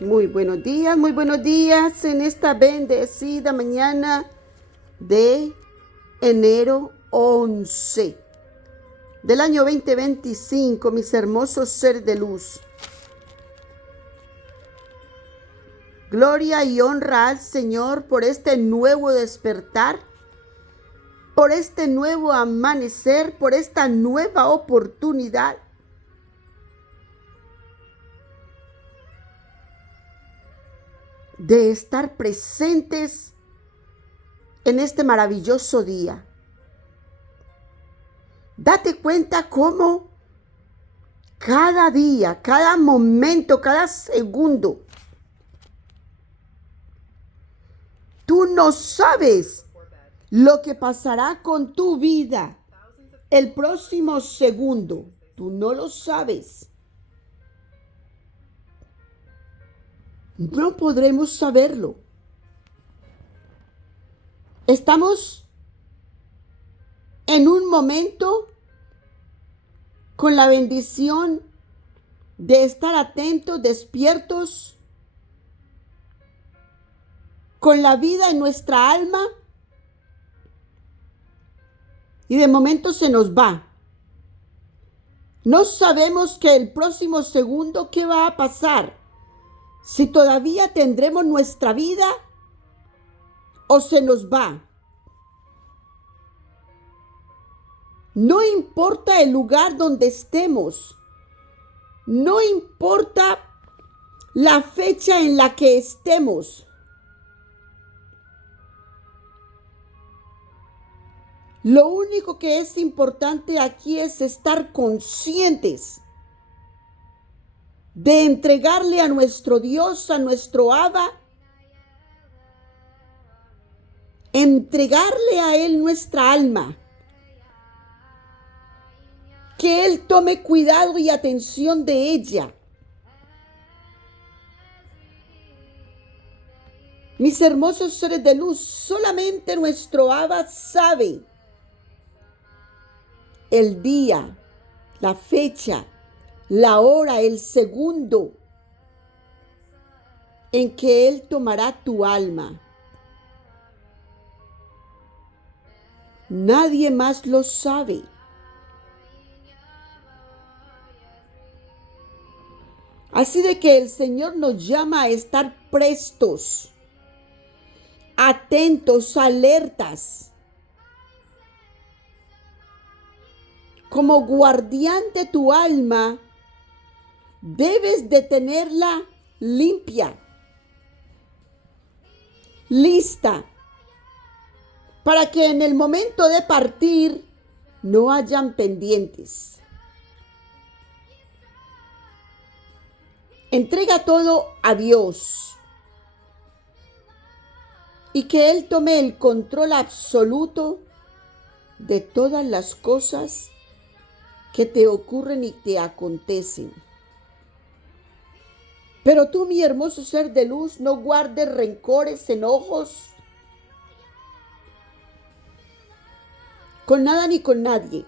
Muy buenos días en esta bendecida mañana de enero 11 del año 2025, mis hermosos seres de luz. Gloria y honra al Señor por este nuevo despertar, por este nuevo amanecer, por esta nueva oportunidad. De estar presentes en este maravilloso día. Date cuenta cómo cada día, cada momento, cada segundo, tú no sabes lo que pasará con tu vida el próximo segundo. Tú no lo sabes. No podremos saberlo. Estamos en un momento con la bendición de estar atentos, despiertos, con la vida en nuestra alma, y de momento se nos va. No sabemos que el próximo segundo qué va a pasar, si todavía tendremos nuestra vida o se nos va. No importa el lugar donde estemos, no importa la fecha en la que estemos. Lo único que es importante aquí es estar conscientes de entregarle a nuestro Dios, a nuestro Abba, entregarle a Él nuestra alma. Que Él tome cuidado y atención de ella. Mis hermosos seres de luz, solamente nuestro Abba sabe el día, la fecha, la hora, el segundo en que Él tomará tu alma. Nadie más lo sabe. Así de que el Señor nos llama a estar prestos, atentos, alertas, como guardián de tu alma. Debes de tenerla limpia, lista, para que en el momento de partir no hayan pendientes. Entrega todo a Dios y que Él tome el control absoluto de todas las cosas que te ocurren y te acontecen. Pero tú, mi hermoso ser de luz, no guardes rencores, enojos con nada ni con nadie.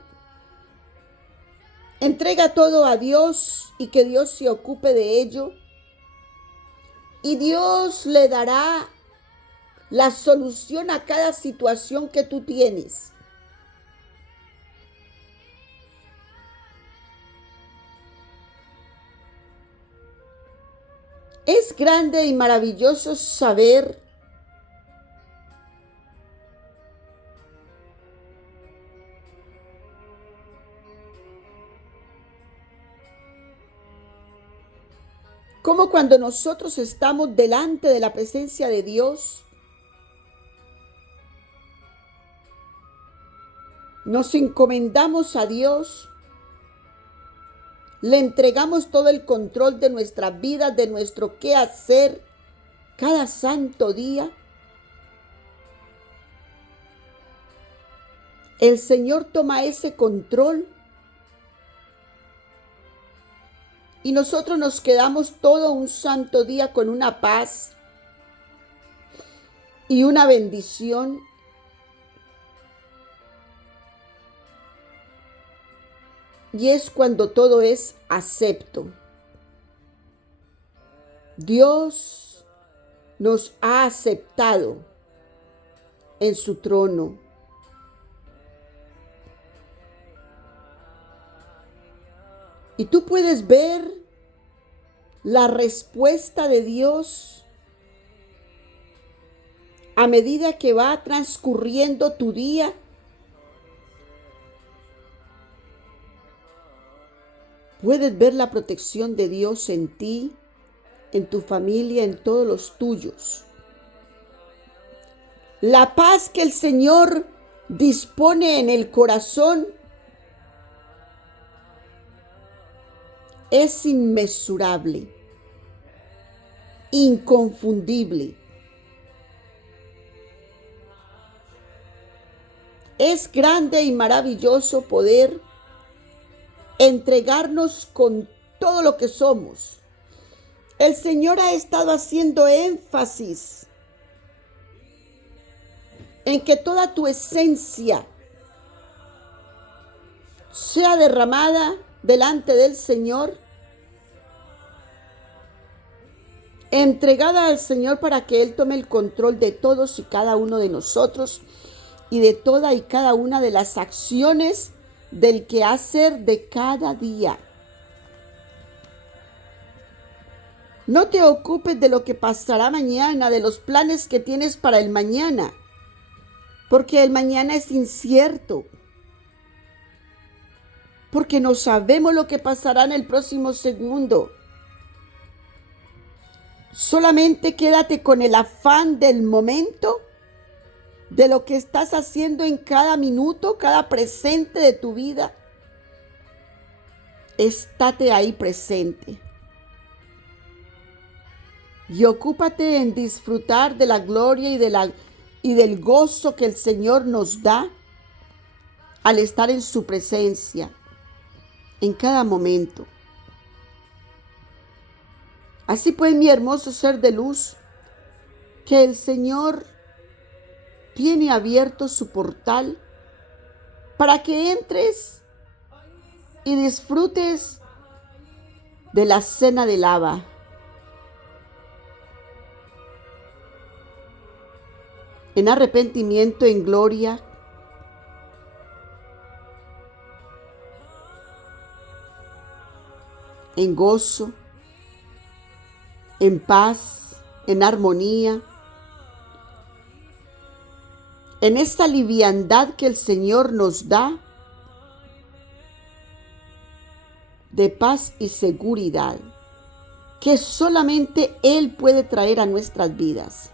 Entrega todo a Dios y que Dios se ocupe de ello. Y Dios le dará la solución a cada situación que tú tienes. Es grande y maravilloso saber cómo cuando nosotros estamos delante de la presencia de Dios, nos encomendamos a Dios, le entregamos todo el control de nuestra vida, de nuestro qué hacer cada santo día. El Señor toma ese control y nosotros nos quedamos todo un santo día con una paz y una bendición. Y es cuando todo es acepto. Dios nos ha aceptado en su trono. Y tú puedes ver la respuesta de Dios a medida que va transcurriendo tu día. Puedes ver la protección de Dios en ti, en tu familia, en todos los tuyos. La paz que el Señor dispone en el corazón es inmesurable, inconfundible. Es grande y maravilloso poder entregarnos con todo lo que somos. El Señor ha estado haciendo énfasis en que toda tu esencia sea derramada delante del Señor, entregada al Señor para que Él tome el control de todos y cada uno de nosotros y de toda y cada una de las acciones del quehacer de cada día. No te ocupes de lo que pasará mañana, de los planes que tienes para el mañana, porque el mañana es incierto, porque no sabemos lo que pasará en el próximo segundo. Solamente quédate con el afán del momento, de lo que estás haciendo en cada minuto, cada presente de tu vida. Estate ahí presente. Y ocúpate en disfrutar de la gloria y del gozo que el Señor nos da al estar en su presencia en cada momento. Así pues, mi hermoso ser de luz, que el Señor tiene abierto su portal para que entres y disfrutes de la cena del Abba. En arrepentimiento, en gloria, en gozo, en paz, en armonía, en esta liviandad que el Señor nos da de paz y seguridad que solamente Él puede traer a nuestras vidas.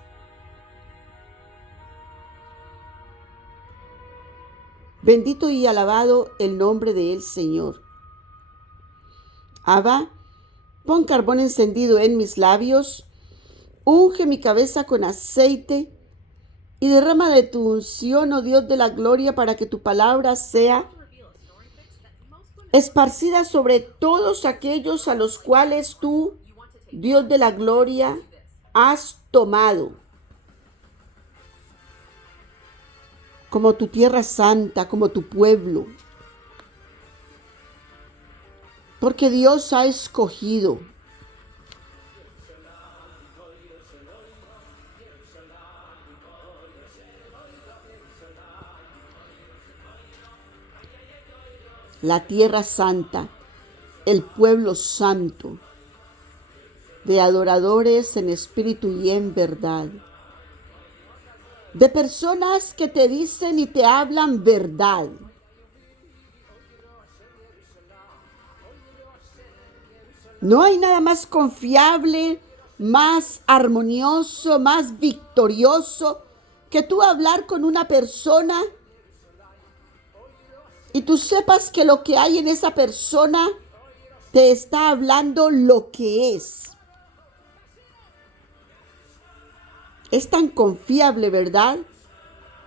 Bendito y alabado el nombre del Señor. Abba, pon carbón encendido en mis labios, unge mi cabeza con aceite y derrama de tu unción, oh Dios de la gloria, para que tu palabra sea esparcida sobre todos aquellos a los cuales tú, Dios de la gloria, has tomado como tu tierra santa, como tu pueblo. Porque Dios ha escogido la tierra santa, el pueblo santo, de adoradores en espíritu y en verdad, de personas que te dicen y te hablan verdad. No hay nada más confiable, más armonioso, más victorioso que tú hablar con una persona y tú sepas que lo que hay en esa persona te está hablando lo que es. Es tan confiable, ¿verdad?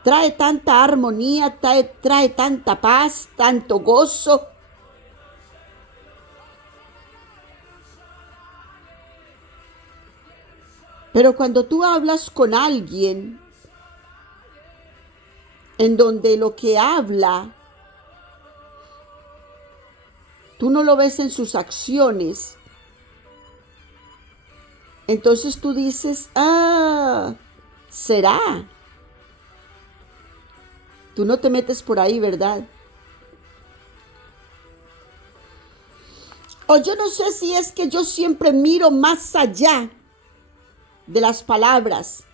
Trae tanta armonía, trae tanta paz, tanto gozo. Pero cuando tú hablas con alguien en donde lo que habla, tú no lo ves en sus acciones, Entonces tú dices, ¿será? Tú no te metes por ahí, ¿verdad? O yo no sé si es que yo siempre miro más allá de las palabras,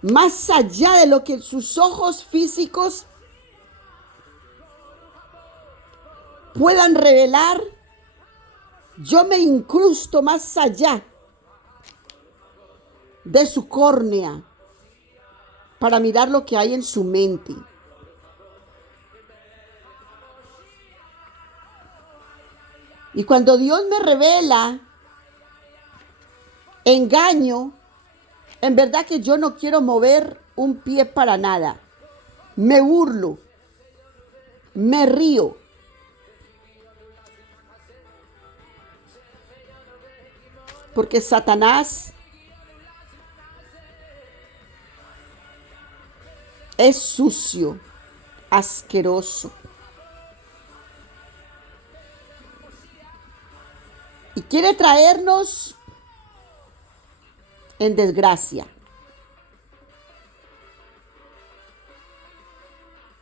más allá de lo que sus ojos físicos puedan revelar. Yo me incrusto más allá de su córnea para mirar lo que hay en su mente. Y cuando Dios me revela engaño, en verdad que yo no quiero mover un pie para nada. Me burlo, me río. Porque Satanás es sucio, asqueroso. Y quiere traernos en desgracia.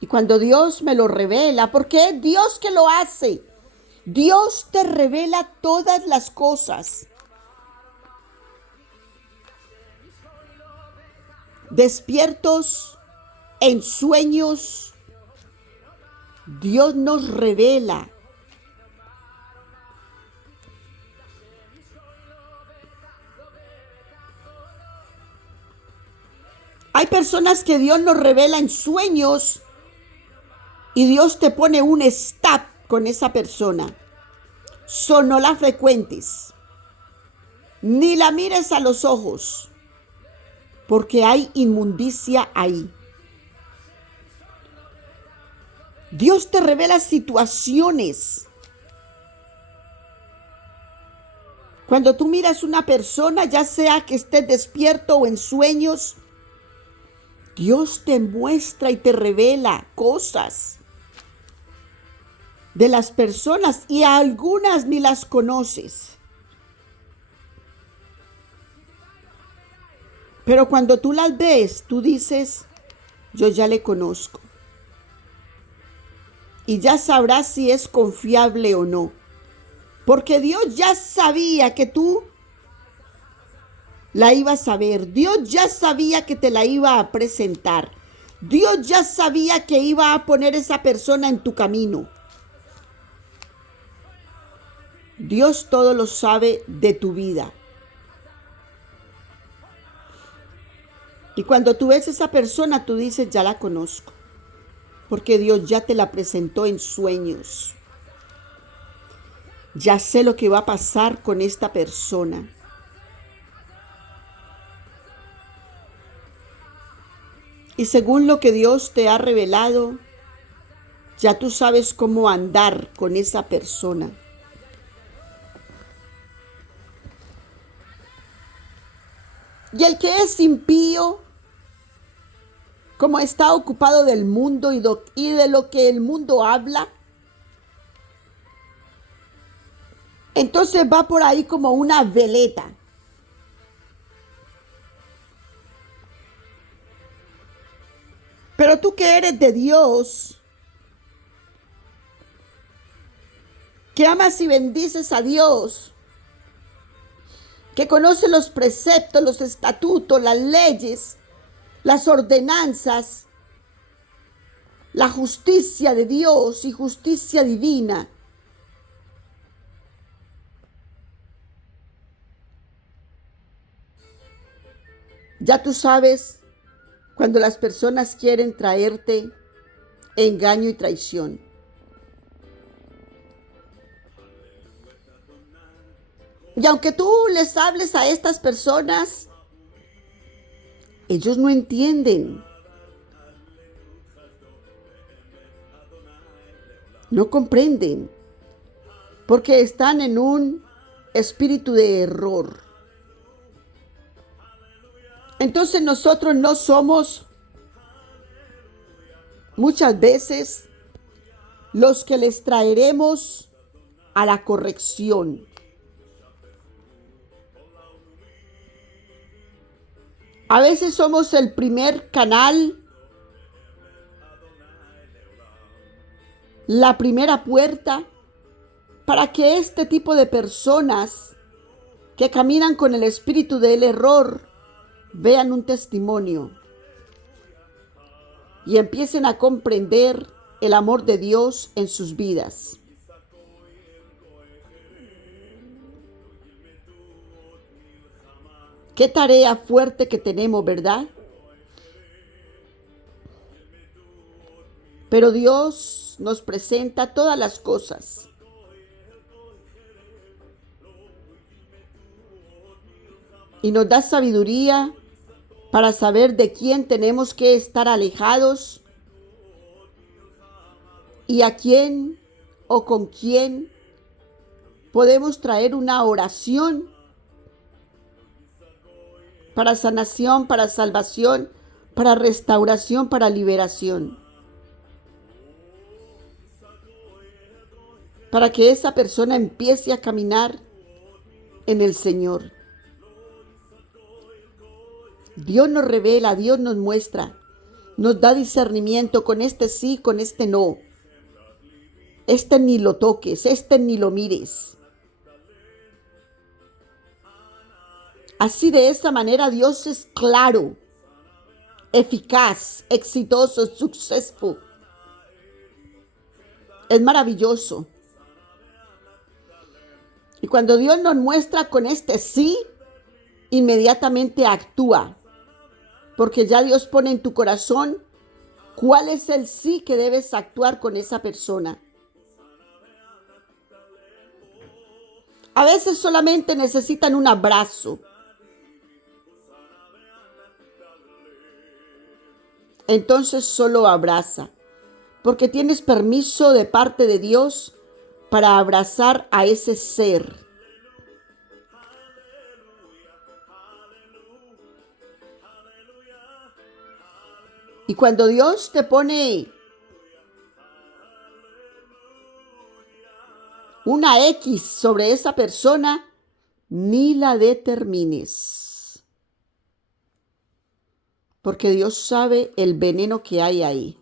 Y cuando Dios me lo revela, porque es Dios que lo hace, Dios te revela todas las cosas. Despiertos, en sueños, Dios nos revela. Hay personas que Dios nos revela en sueños y Dios te pone un stop con esa persona. No la frecuentes, ni la mires a los ojos, porque hay inmundicia ahí. Dios te revela situaciones. Cuando tú miras una persona, ya sea que estés despierto o en sueños, Dios te muestra y te revela cosas de las personas y a algunas ni las conoces. Pero cuando tú las ves, tú dices, yo ya le conozco. Y ya sabrás si es confiable o no. Porque Dios ya sabía que tú la ibas a ver. Dios ya sabía que te la iba a presentar. Dios ya sabía que iba a poner esa persona en tu camino. Dios todo lo sabe de tu vida. Y cuando tú ves a esa persona, tú dices, ya la conozco. Porque Dios ya te la presentó en sueños. Ya sé lo que va a pasar con esta persona. Y según lo que Dios te ha revelado, ya tú sabes cómo andar con esa persona. Y el que es impío, como está ocupado del mundo y de lo que el mundo habla, entonces va por ahí como una veleta. Pero tú que eres de Dios, que amas y bendices a Dios, que conoces los preceptos, los estatutos, las leyes, las ordenanzas, la justicia de Dios y justicia divina. Ya tú sabes cuando las personas quieren traerte engaño y traición. Y aunque tú les hables a estas personas, ellos no entienden. No comprenden. Porque están en un espíritu de error. Entonces nosotros no somos muchas veces los que les traeremos a la corrección. A veces somos el primer canal, la primera puerta para que este tipo de personas que caminan con el espíritu del error vean un testimonio y empiecen a comprender el amor de Dios en sus vidas. Qué tarea fuerte que tenemos, ¿verdad? Pero Dios nos presenta todas las cosas. Y nos da sabiduría para saber de quién tenemos que estar alejados y a quién o con quién podemos traer una oración para sanación, para salvación, para restauración, para liberación. Para que esa persona empiece a caminar en el Señor. Dios nos revela, Dios nos muestra, nos da discernimiento con este sí, con este no. Este ni lo toques, este ni lo mires. Así de esa manera Dios es claro, eficaz, exitoso, successful. Es maravilloso. Y cuando Dios nos muestra con este sí, inmediatamente actúa. Porque ya Dios pone en tu corazón cuál es el sí que debes actuar con esa persona. A veces solamente necesitan un abrazo. Entonces solo abraza, porque tienes permiso de parte de Dios para abrazar a ese ser. Y cuando Dios te pone una X sobre esa persona, ni la determines. Porque Dios sabe el veneno que hay ahí.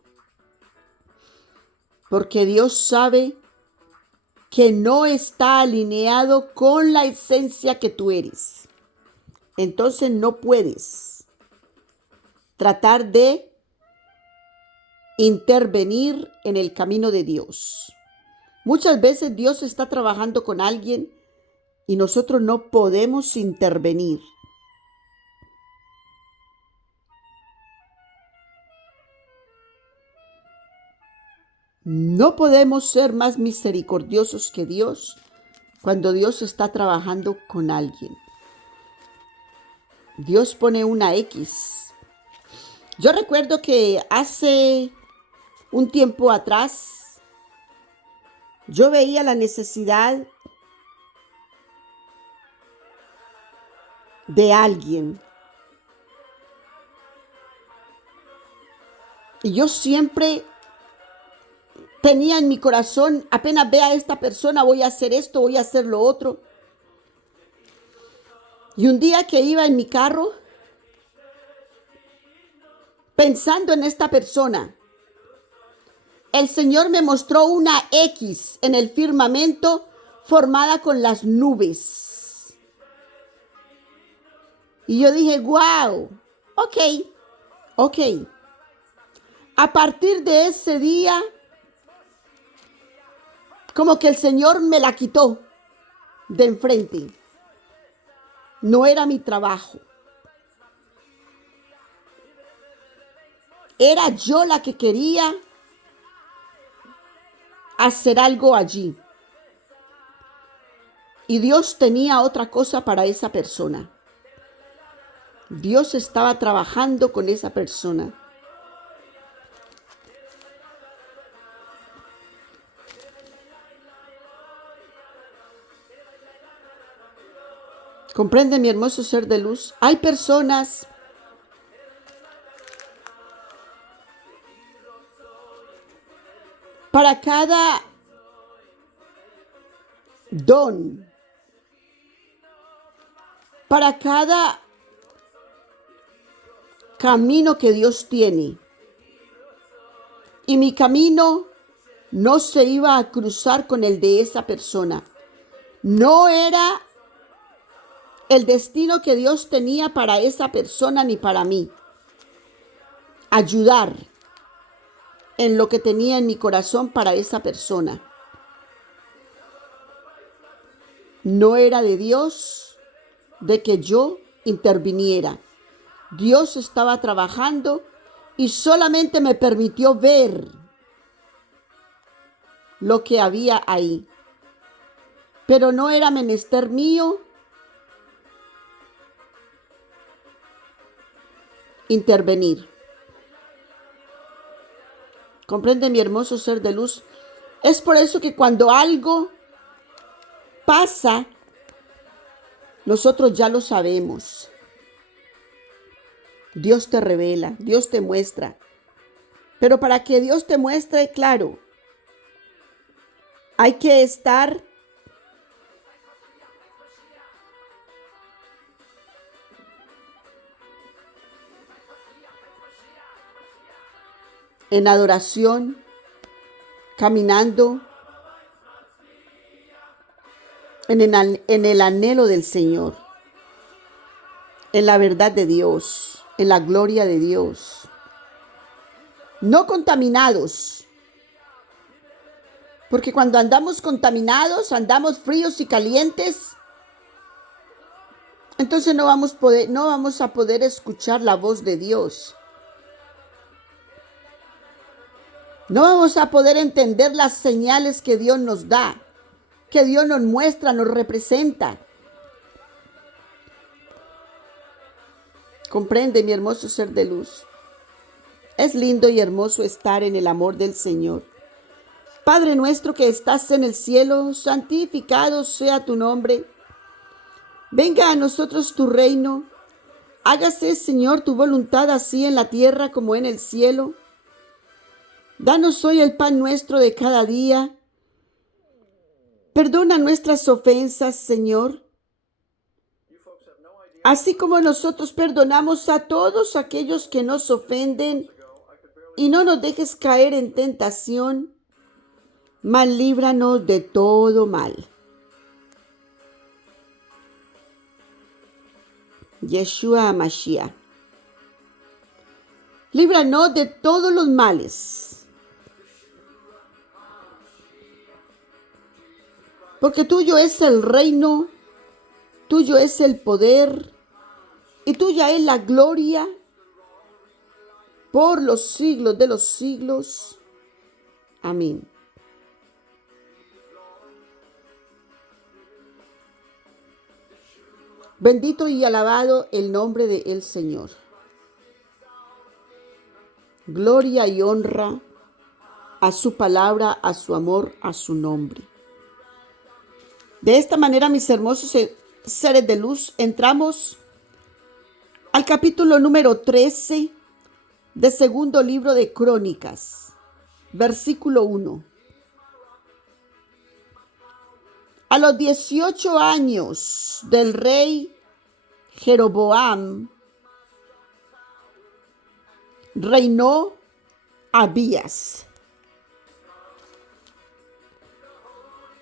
Porque Dios sabe que no está alineado con la esencia que tú eres. Entonces no puedes tratar de intervenir en el camino de Dios. Muchas veces Dios está trabajando con alguien y nosotros no podemos intervenir. No podemos ser más misericordiosos que Dios cuando Dios está trabajando con alguien. Dios pone una X. Yo recuerdo que hace un tiempo atrás yo veía la necesidad de alguien. Y yo siempre tenía en mi corazón, apenas vea a esta persona, voy a hacer esto, voy a hacer lo otro. Y un día que iba en mi carro, pensando en esta persona, el Señor me mostró una X en el firmamento formada con las nubes. Y yo dije, wow, ok. A partir de ese día, como que el Señor me la quitó de enfrente. No era mi trabajo. Era yo la que quería hacer algo allí. Y Dios tenía otra cosa para esa persona. Dios estaba trabajando con esa persona. ¿Comprende, mi hermoso ser de luz? Hay personas para cada don, para cada camino que Dios tiene. Y mi camino no se iba a cruzar con el de esa persona. No era el destino que Dios tenía para esa persona ni para mí. Ayudar en lo que tenía en mi corazón para esa persona. No era de Dios de que yo interviniera. Dios estaba trabajando y solamente me permitió ver lo que había ahí. Pero no era menester mío intervenir. ¿Comprende, mi hermoso ser de luz? Es por eso que cuando algo pasa, nosotros ya lo sabemos. Dios te revela, Dios te muestra. Pero para que Dios te muestre, claro, hay que estar en adoración, caminando en el anhelo del Señor, en la verdad de Dios, en la gloria de Dios. No contaminados, porque cuando andamos contaminados, andamos fríos y calientes, entonces no vamos a poder escuchar la voz de Dios. No vamos a poder entender las señales que Dios nos da, que Dios nos muestra, nos representa. Comprende, mi hermoso ser de luz. Es lindo y hermoso estar en el amor del Señor. Padre nuestro que estás en el cielo, santificado sea tu nombre. Venga a nosotros tu reino. Hágase, Señor, tu voluntad así en la tierra como en el cielo. Danos hoy el pan nuestro de cada día. Perdona nuestras ofensas, Señor, así como nosotros perdonamos a todos aquellos que nos ofenden, y no nos dejes caer en tentación, mas líbranos de todo mal. Yeshua Mashiach. Líbranos de todos los males. Porque tuyo es el reino, tuyo es el poder y tuya es la gloria por los siglos de los siglos. Amén. Bendito y alabado el nombre del Señor. Gloria y honra a su palabra, a su amor, a su nombre. De esta manera, mis hermosos seres de luz, entramos al capítulo número 13 del segundo libro de Crónicas, versículo 1. A los 18 años del rey Jeroboam, reinó Abías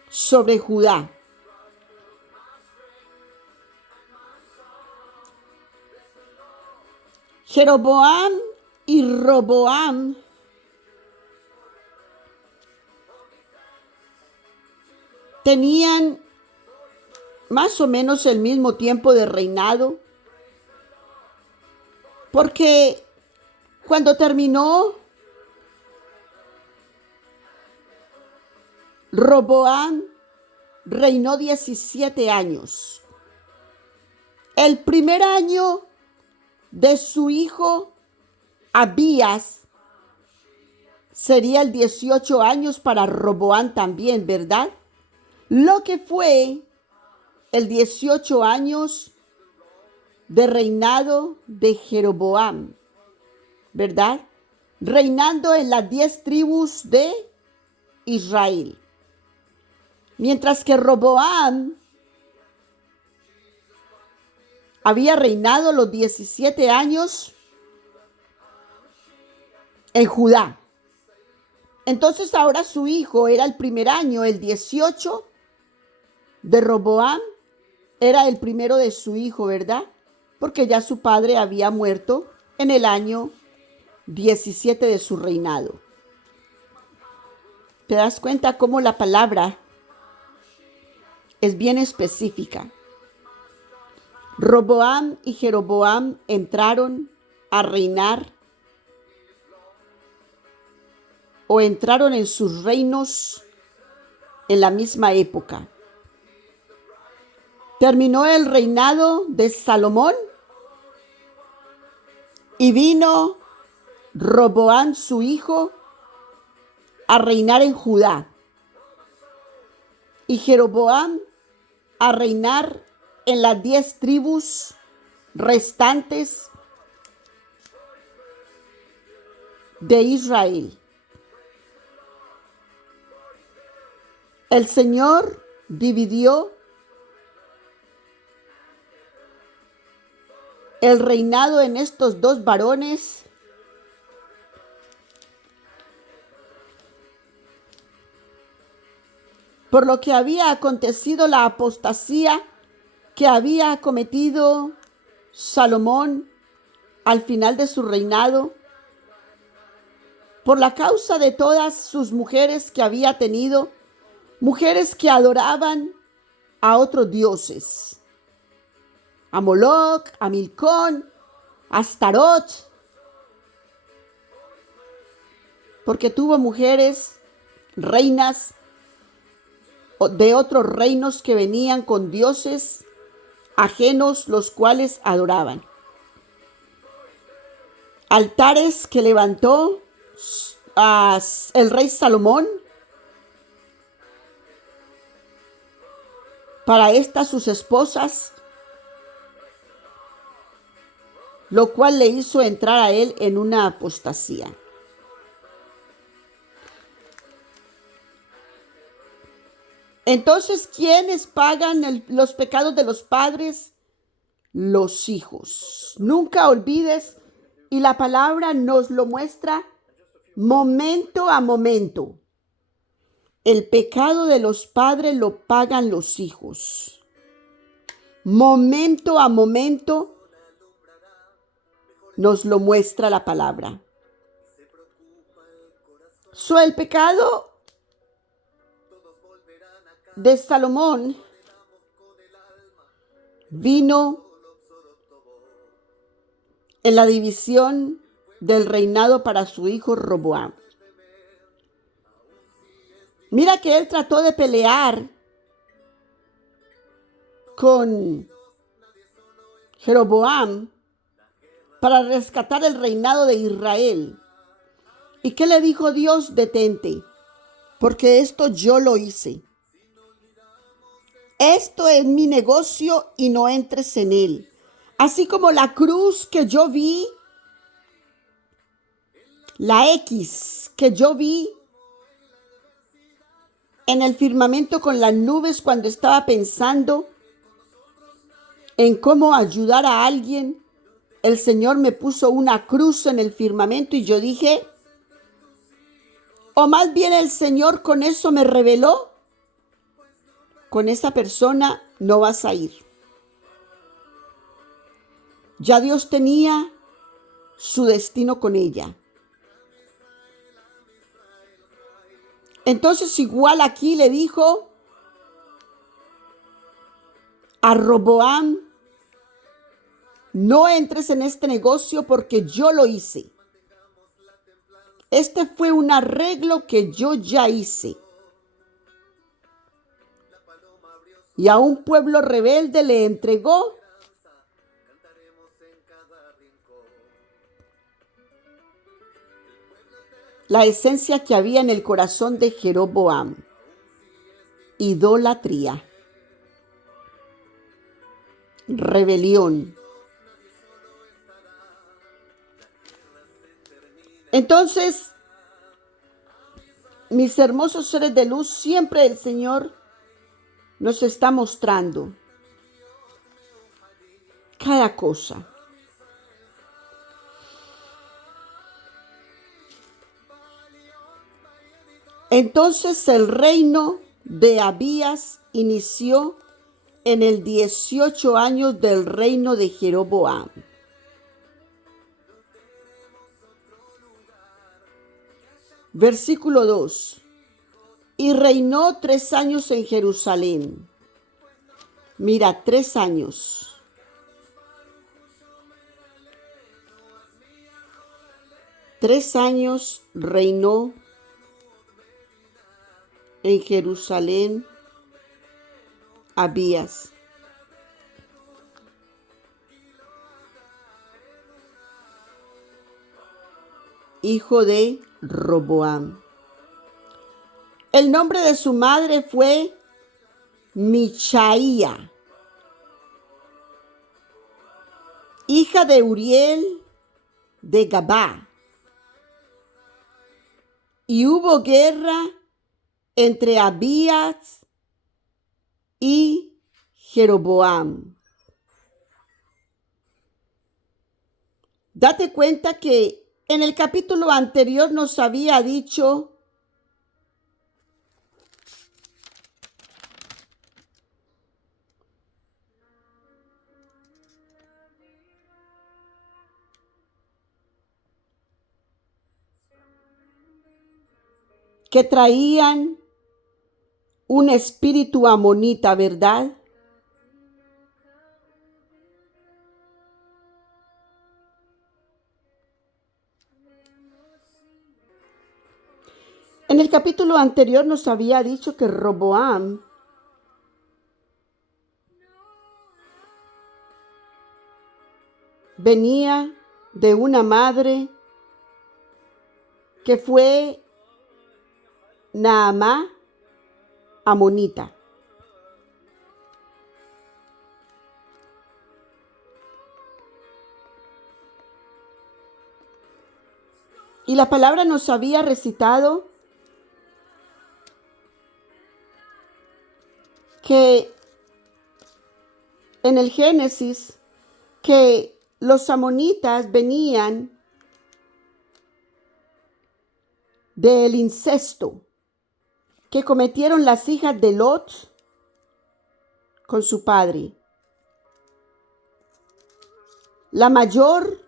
sobre Judá. Jeroboam y Roboam tenían más o menos el mismo tiempo de reinado, porque cuando terminó Roboam, reinó 17 años. El primer año de su hijo Abías sería el 18 años para Roboam también, ¿verdad? Lo que fue el 18 años de reinado de Jeroboam, ¿verdad? Reinando en las 10 tribus de Israel. Mientras que Roboam había reinado los 17 años en Judá. Entonces ahora su hijo era el primer año, el 18 de Roboam, era el primero de su hijo, ¿verdad? Porque ya su padre había muerto en el año 17 de su reinado. ¿Te das cuenta cómo la palabra es bien específica? Roboam y Jeroboam entraron a reinar o entraron en sus reinos en la misma época. Terminó el reinado de Salomón y vino Roboam, su hijo, a reinar en Judá. Y Jeroboam a reinar en las 10 tribus restantes de Israel. El Señor dividió el reinado en estos dos varones por lo que había acontecido la apostasía que había cometido Salomón al final de su reinado, por la causa de todas sus mujeres que había tenido, mujeres que adoraban a otros dioses, a Moloc, a Milcón, a Astarot, porque tuvo mujeres, reinas de otros reinos que venían con dioses ajenos, los cuales adoraban. Altares que levantó el rey Salomón para estas sus esposas, lo cual le hizo entrar a él en una apostasía. Entonces, ¿quiénes pagan los pecados de los padres? Los hijos. Nunca olvides, y la palabra nos lo muestra momento a momento. El pecado de los padres lo pagan los hijos. Momento a momento nos lo muestra la palabra. El pecado de Salomón vino en la división del reinado para su hijo Roboam. Mira que él trató de pelear con Jeroboam para rescatar el reinado de Israel. ¿Y qué le dijo Dios? Detente, porque esto yo lo hice. Esto es mi negocio y no entres en él. Así como la cruz que yo vi, la X que yo vi en el firmamento con las nubes cuando estaba pensando en cómo ayudar a alguien, el Señor me puso una cruz en el firmamento y yo dije, o más bien el Señor con eso me reveló, con esa persona no vas a ir. Ya Dios tenía su destino con ella. Entonces igual aquí le dijo a Roboam, no entres en este negocio porque yo lo hice. Este fue un arreglo que yo ya hice. Y a un pueblo rebelde le entregó la esencia que había en el corazón de Jeroboam: idolatría, rebelión. Entonces, mis hermosos seres de luz, siempre el Señor nos está mostrando cada cosa. Entonces el reino de Abías inició en el 18 años del reino de Jeroboam. Versículo 2. Y reinó 3 años en Jerusalén. Mira, 3 años. Tres años reinó en Jerusalén Abías. Hijo de Roboam. El nombre de su madre fue Michaía, hija de Uriel de Gabá. Y hubo guerra entre Abías y Jeroboam. Date cuenta que en el capítulo anterior nos había dicho que traían un espíritu amonita, ¿verdad? En el capítulo anterior nos había dicho que Roboam venía de una madre que fue Naamá amonita. Y la palabra nos había recitado que en el Génesis, que los amonitas venían del incesto que cometieron las hijas de Lot con su padre. La mayor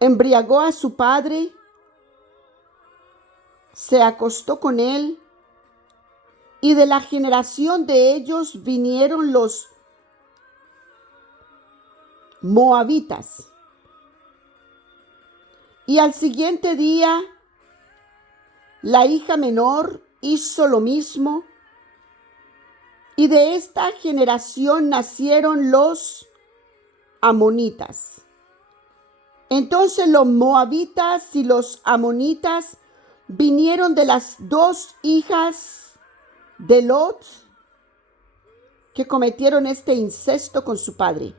embriagó a su padre, se acostó con él, y de la generación de ellos vinieron los moabitas. Y al siguiente día, la hija menor hizo lo mismo, y de esta generación nacieron los amonitas. Entonces los moabitas y los amonitas vinieron de las dos hijas de Lot que cometieron este incesto con su padre.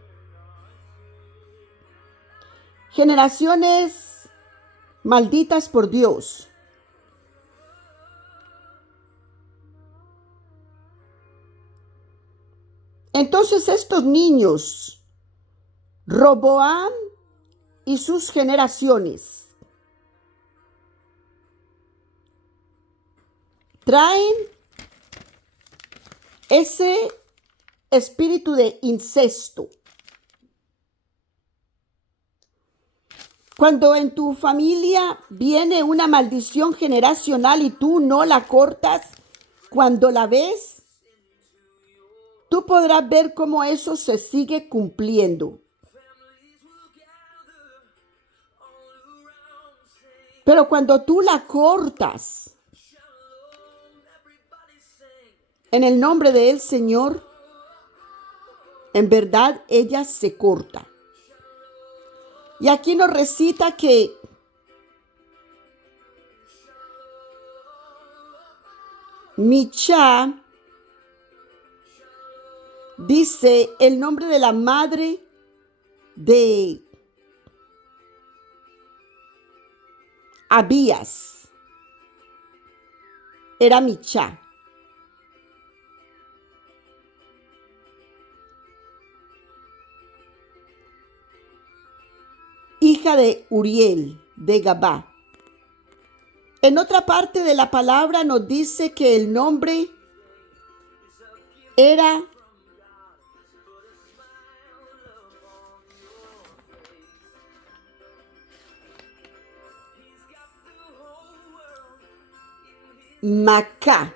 Generaciones malditas por Dios. Entonces estos niños, Roboam y sus generaciones, traen ese espíritu de incesto. Cuando en tu familia viene una maldición generacional y tú no la cortas, cuando la ves, tú podrás ver cómo eso se sigue cumpliendo. Pero cuando tú la cortas, en el nombre del Señor, en verdad ella se corta. Y aquí nos recita que Micha dice el nombre de la madre de Abías. Era Micha. Hija de Uriel de Gabá. En otra parte de la palabra nos dice que el nombre era Macá.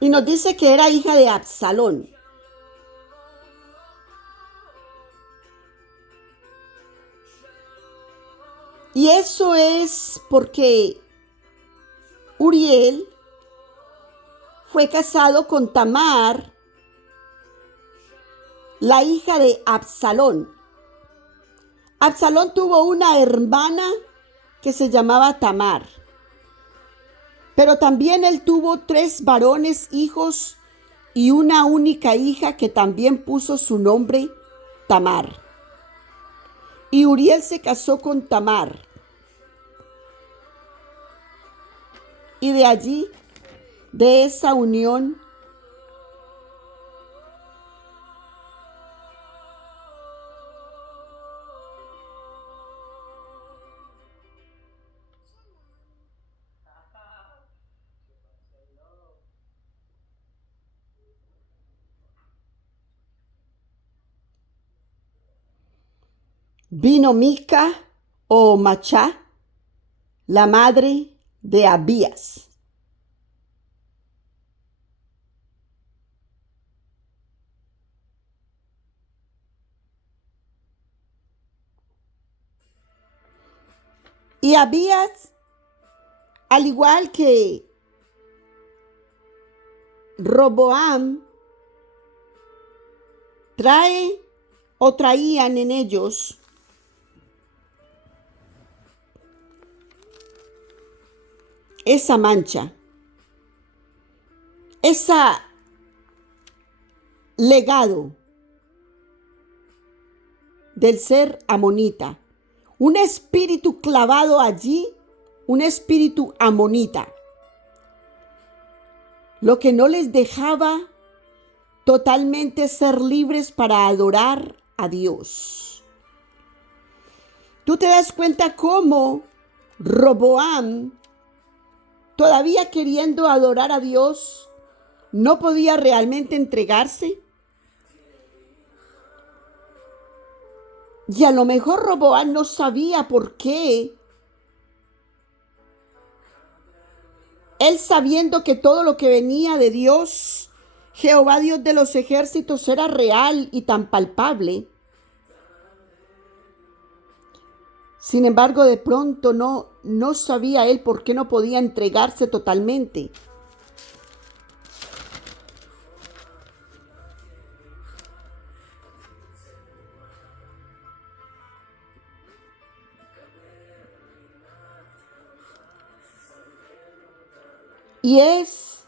Y nos dice que era hija de Absalón. Y eso es porque Uriel fue casado con Tamar, la hija de Absalón. Absalón tuvo una hermana que se llamaba Tamar. Pero también él tuvo 3 varones hijos y una única hija que también puso su nombre Tamar. Y Uriel se casó con Tamar. Y de allí, de esa unión, vino Mica o Machá, la madre de Abías. Y Abías, al igual que Roboam, traían en ellos esa mancha, ese legado del ser amonita. Un espíritu clavado allí, un espíritu amonita, lo que no les dejaba totalmente ser libres para adorar a Dios. Tú te das cuenta cómo Roboam, todavía queriendo adorar a Dios, no podía realmente entregarse. Y a lo mejor Roboam no sabía por qué. Él, sabiendo que todo lo que venía de Dios, Jehová Dios de los ejércitos, era real y tan palpable. Sin embargo, de pronto no sabía él por qué no podía entregarse totalmente. Y es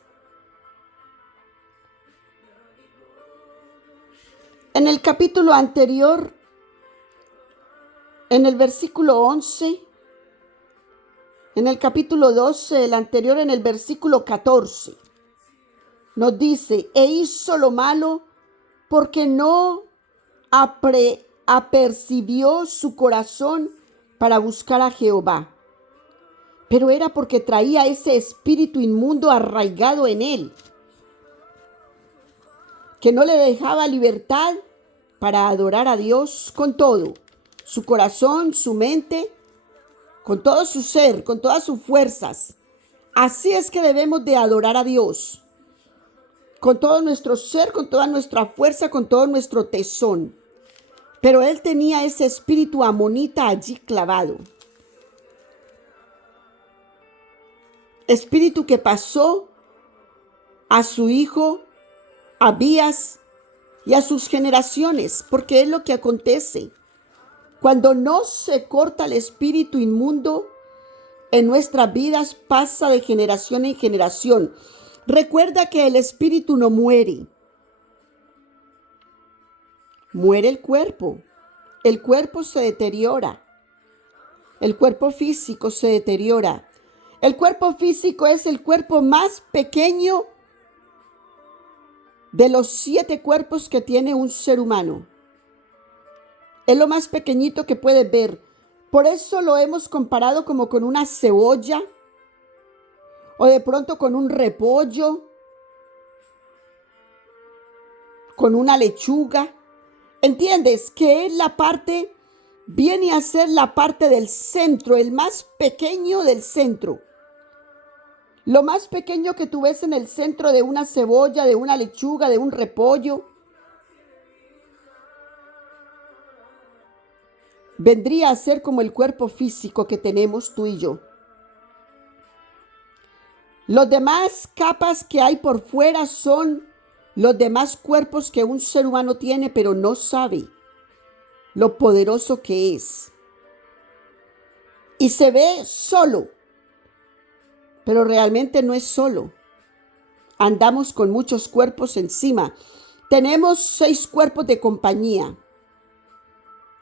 en el capítulo anterior, en el versículo 11, en el capítulo 12, el anterior en el versículo 14, nos dice: e hizo lo malo porque no apercibió su corazón para buscar a Jehová. Pero era porque traía ese espíritu inmundo arraigado en él, que no le dejaba libertad para adorar a Dios con todo, su corazón, su mente, con todo su ser, con todas sus fuerzas. Así es que debemos de adorar a Dios, con todo nuestro ser, con toda nuestra fuerza, con todo nuestro tesón. Pero él tenía ese espíritu amonita allí clavado. Espíritu que pasó a su hijo Abías y a sus generaciones, porque es lo que acontece. Cuando no se corta el espíritu inmundo en nuestras vidas, pasa de generación en generación. Recuerda que el espíritu no muere. Muere el cuerpo se deteriora, el cuerpo físico se deteriora. El cuerpo físico es el cuerpo más pequeño de los 7 cuerpos que tiene un ser humano. Es lo más pequeñito que puedes ver, Por eso lo hemos comparado como con una cebolla o de pronto con un repollo, con una lechuga. ¿Entiendes? Que es la parte, viene a ser la parte del centro, el más pequeño del centro. Lo más pequeño que tú ves en el centro de una cebolla, de una lechuga, de un repollo, vendría a ser como el cuerpo físico que tenemos tú y yo. Los demás capas que hay por fuera son los demás cuerpos que un ser humano tiene, pero no sabe lo poderoso que es. Y se ve solo, pero realmente no es solo. Andamos con muchos cuerpos encima. Tenemos 6 cuerpos de compañía.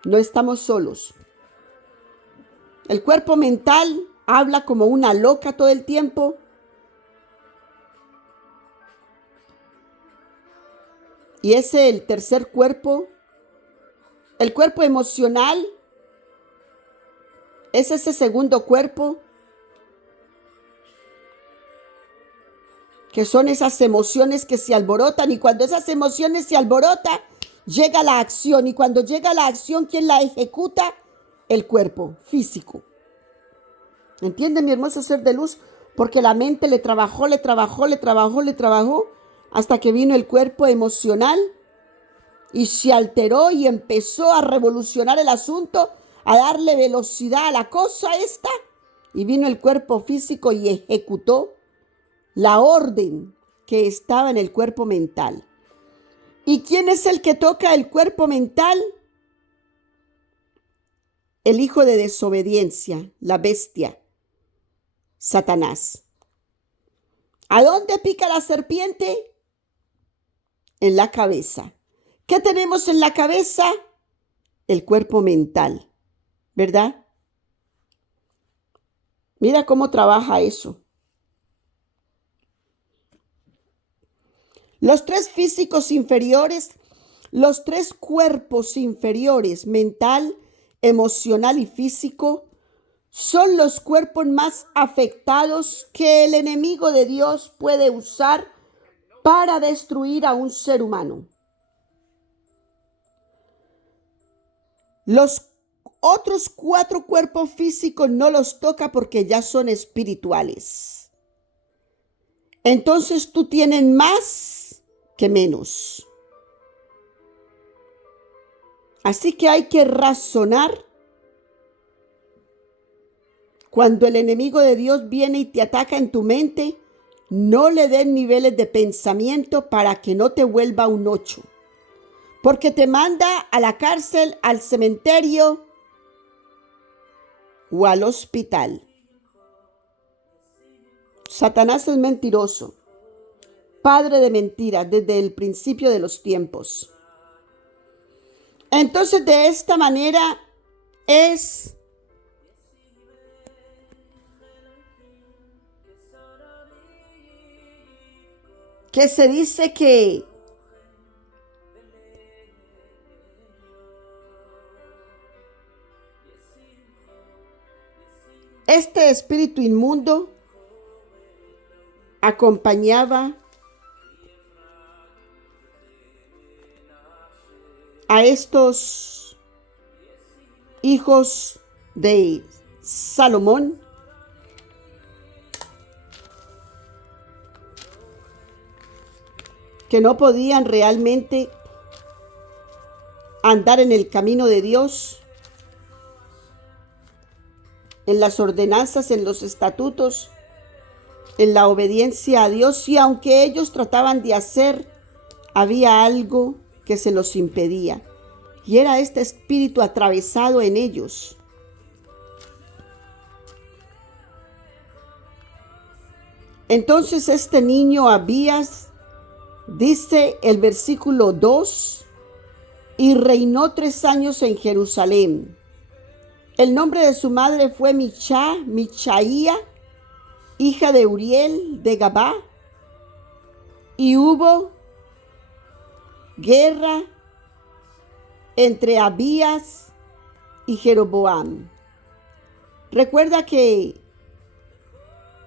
No estamos solos. El cuerpo mental habla como una loca todo el tiempo. Y ese es el tercer cuerpo. El cuerpo emocional es ese segundo cuerpo, que son esas emociones que se alborotan, y cuando esas emociones se alborotan, llega la acción, y cuando llega la acción, ¿quién la ejecuta? El cuerpo físico. ¿Entiende, mi hermoso ser de luz? Porque la mente le trabajó, hasta que vino el cuerpo emocional y se alteró y empezó a revolucionar el asunto, a darle velocidad a la cosa esta, y vino el cuerpo físico y ejecutó la orden que estaba en el cuerpo mental. ¿Y quién es el que toca el cuerpo mental? El hijo de desobediencia, la bestia, Satanás. ¿A dónde pica la serpiente? En la cabeza. ¿Qué tenemos en la cabeza? El cuerpo mental, ¿verdad? Mira cómo trabaja eso. Los 3 físicos inferiores, los 3 cuerpos inferiores, mental, emocional y físico, son los cuerpos más afectados que el enemigo de Dios puede usar para destruir a un ser humano. Los otros 4 cuerpos físicos no los toca porque ya son espirituales. Entonces tú tienes más que menos. Así que hay que razonar. Cuando el enemigo de Dios viene y te ataca en tu mente, no le des niveles de pensamiento para que no te vuelva un 8. Porque te manda a la cárcel, al cementerio o al hospital. Satanás es mentiroso, padre de mentiras desde el principio de los tiempos. Entonces, de esta manera es que se dice que este espíritu inmundo acompañaba a estos hijos de Salomón, que no podían realmente andar en el camino de Dios, en las ordenanzas, en los estatutos, en la obediencia a Dios, y aunque ellos trataban de hacer, había algo que se los impedía, y era este espíritu atravesado en ellos. Entonces este niño Abías, dice el versículo 2, y reinó 3 años en Jerusalén. El nombre de su madre fue Michaía, hija de Uriel de Gabá, y hubo guerra entre Abías y Jeroboam. Recuerda que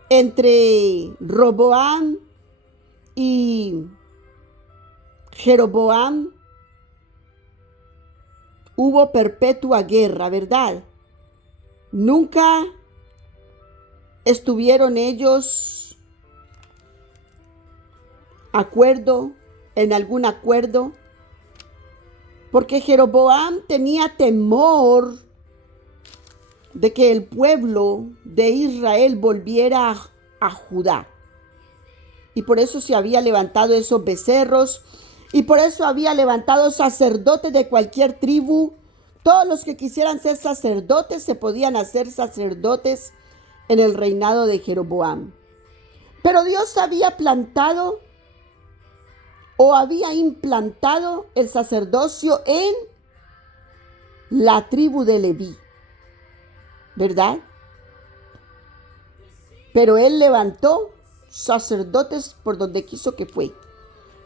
entre Roboam y Jeroboam hubo perpetua guerra, ¿verdad? Nunca estuvieron ellos en algún acuerdo, porque Jeroboam tenía temor de que el pueblo de Israel volviera a Judá. Y por eso se había levantado esos becerros, y por eso había levantado sacerdotes de cualquier tribu. Todos los que quisieran ser sacerdotes se podían hacer sacerdotes en el reinado de Jeroboam. Pero Dios había plantado o había implantado el sacerdocio en la tribu de Leví, ¿verdad? Pero él levantó sacerdotes por donde quiso que fue.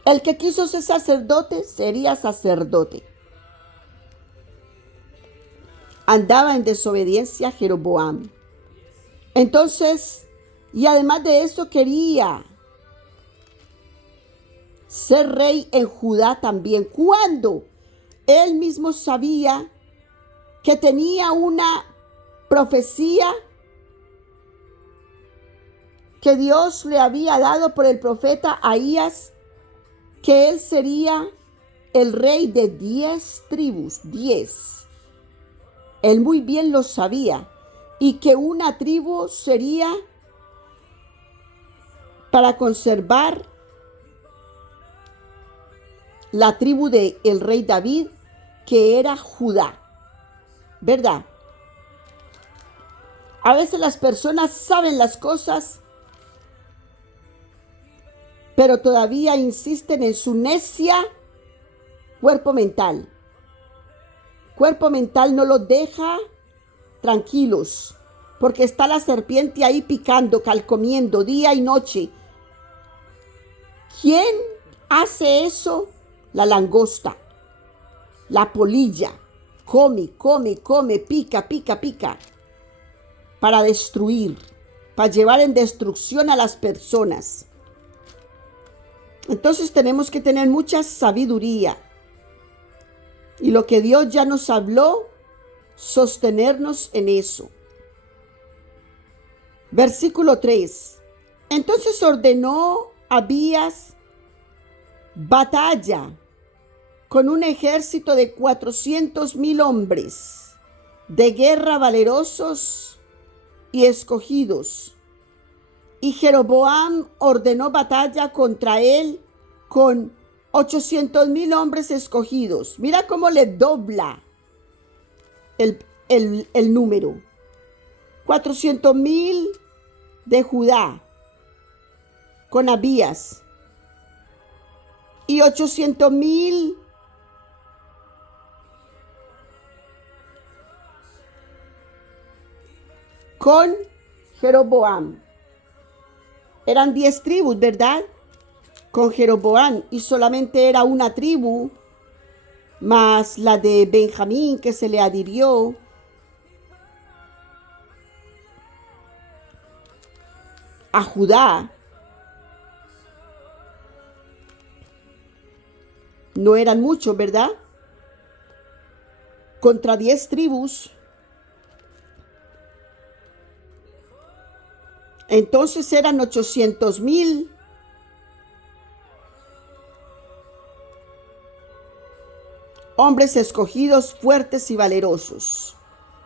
El que quiso ser sacerdote sería sacerdote. Andaba en desobediencia a Jeroboam. Entonces, y además de eso quería ser rey en Judá también, cuando él mismo sabía que tenía una profecía que Dios le había dado por el profeta Ahías, que él sería el rey de 10 tribus, 10. Él muy bien lo sabía, y que una tribu sería para conservar la tribu de el rey David, que era Judá, ¿verdad? A veces las personas saben las cosas, pero todavía insisten en su necia cuerpo mental. Cuerpo mental no los deja tranquilos, porque está la serpiente ahí picando, calcomiendo día y noche. ¿Quién hace eso? La langosta, la polilla. Come, come, come, pica, pica, pica, para destruir, para llevar en destrucción a las personas. Entonces tenemos que tener mucha sabiduría. Y lo que Dios ya nos habló, sostenernos en eso. Versículo 3. Entonces ordenó Abías batalla con un ejército de 400,000 hombres de guerra valerosos y escogidos. Y Jeroboam ordenó batalla contra él con 800,000 hombres escogidos. Mira cómo le dobla el número. 400,000 de Judá con Abías y 800,000 con Jeroboam. Eran 10 tribus, ¿verdad? Con Jeroboam, y solamente era una tribu, más la de Benjamín que se le adhirió. A Judá. No eran muchos, ¿verdad? Contra 10 tribus. Entonces eran 800,000 hombres escogidos, fuertes y valerosos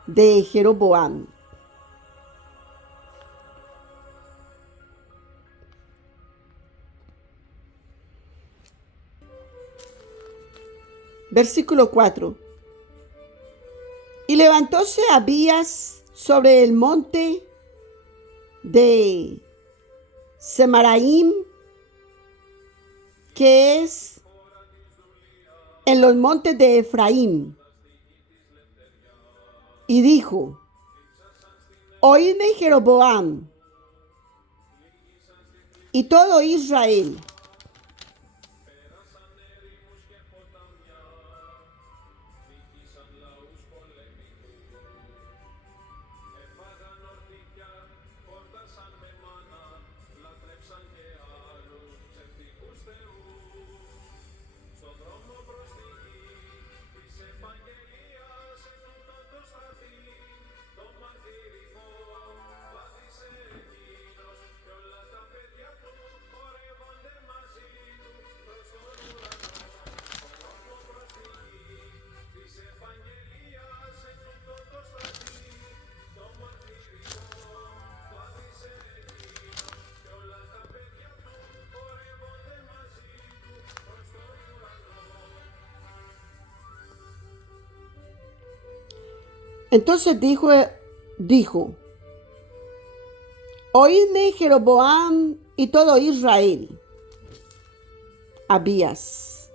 de Jeroboam. Versículo 4. Y levantóse Abías sobre el monte de Semaraim, que es en los montes de Efraín, y dijo: Oídme, Jeroboam y todo Israel. Entonces dijo, oídme Jeroboam y todo Israel. Abías,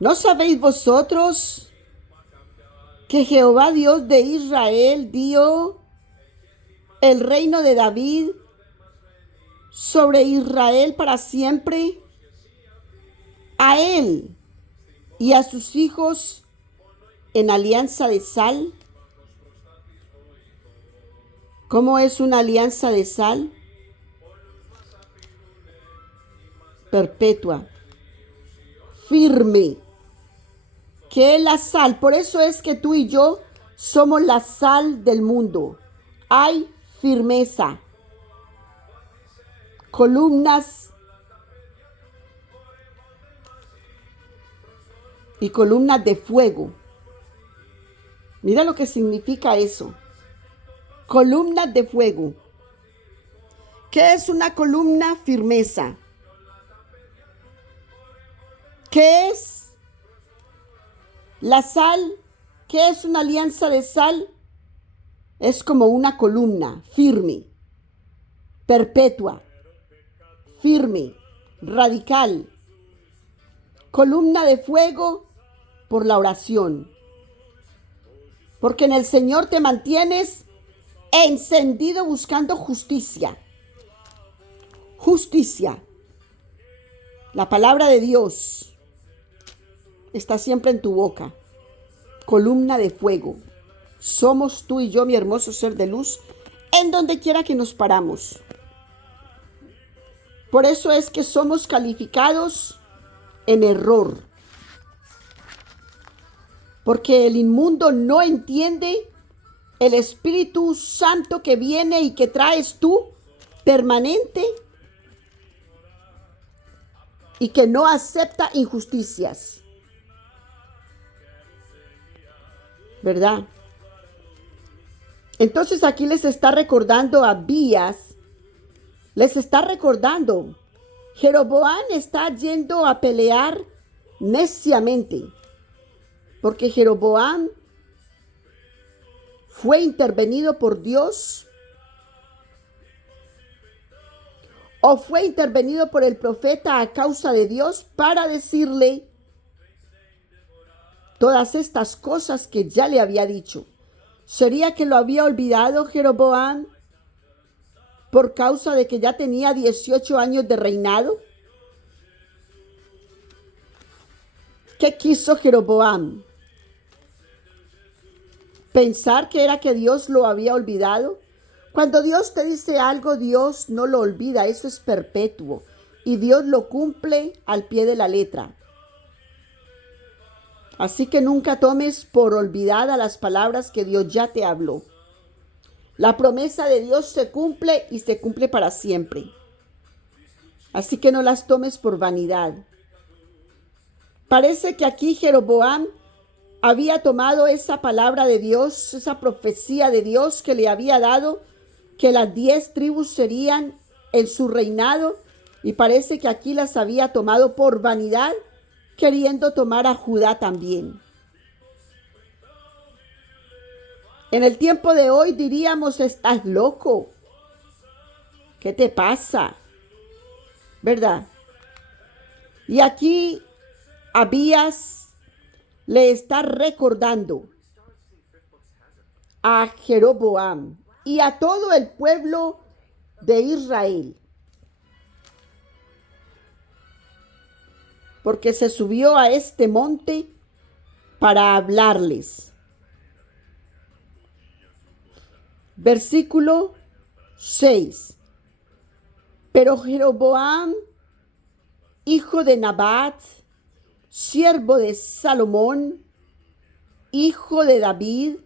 ¿no sabéis vosotros que Jehová Dios de Israel dio el reino de David sobre Israel para siempre? A él y a sus hijos en alianza de sal. ¿Cómo es una alianza de sal? Perpetua, firme, que es la sal. Por eso es que tú y yo somos la sal del mundo. Hay firmeza, columnas y columnas de fuego. Mira lo que significa eso. Columnas de fuego. ¿Qué es una columna? Firmeza. ¿Qué es la sal? ¿Qué es una alianza de sal? Es como una columna firme, perpetua, firme, radical. Columna de fuego por la oración. Porque en el Señor te mantienes encendido buscando justicia. Justicia. La palabra de Dios está siempre en tu boca. Columna de fuego. Somos tú y yo, mi hermoso ser de luz, en donde quiera que nos paramos. Por eso es que somos calificados en error. Porque el inmundo no entiende el Espíritu Santo que viene y que traes tú, permanente, y que no acepta injusticias. ¿Verdad? Entonces aquí les está recordando a Abías, les está recordando, Jeroboam está yendo a pelear neciamente, porque Jeroboam fue intervenido por Dios o fue intervenido por el profeta a causa de Dios para decirle todas estas cosas que ya le había dicho. ¿Sería que lo había olvidado Jeroboam por causa de que ya tenía 18 años de reinado? ¿Qué quiso Jeroboam? ¿Pensar que era que Dios lo había olvidado? Cuando Dios te dice algo, Dios no lo olvida, eso es perpetuo. Y Dios lo cumple al pie de la letra. Así que nunca tomes por olvidada las palabras que Dios ya te habló. La promesa de Dios se cumple y se cumple para siempre. Así que no las tomes por vanidad. Parece que aquí Jeroboam había tomado esa palabra de Dios, esa profecía de Dios que le había dado, que las 10 tribus serían en su reinado, y parece que aquí las había tomado por vanidad, queriendo tomar a Judá también. En el tiempo de hoy diríamos, estás loco. ¿Qué te pasa? ¿Verdad? Y aquí Abías le está recordando a Jeroboam y a todo el pueblo de Israel, porque se subió a este monte para hablarles. Versículo 6. Pero Jeroboam, hijo de Nabat, siervo de Salomón, hijo de David,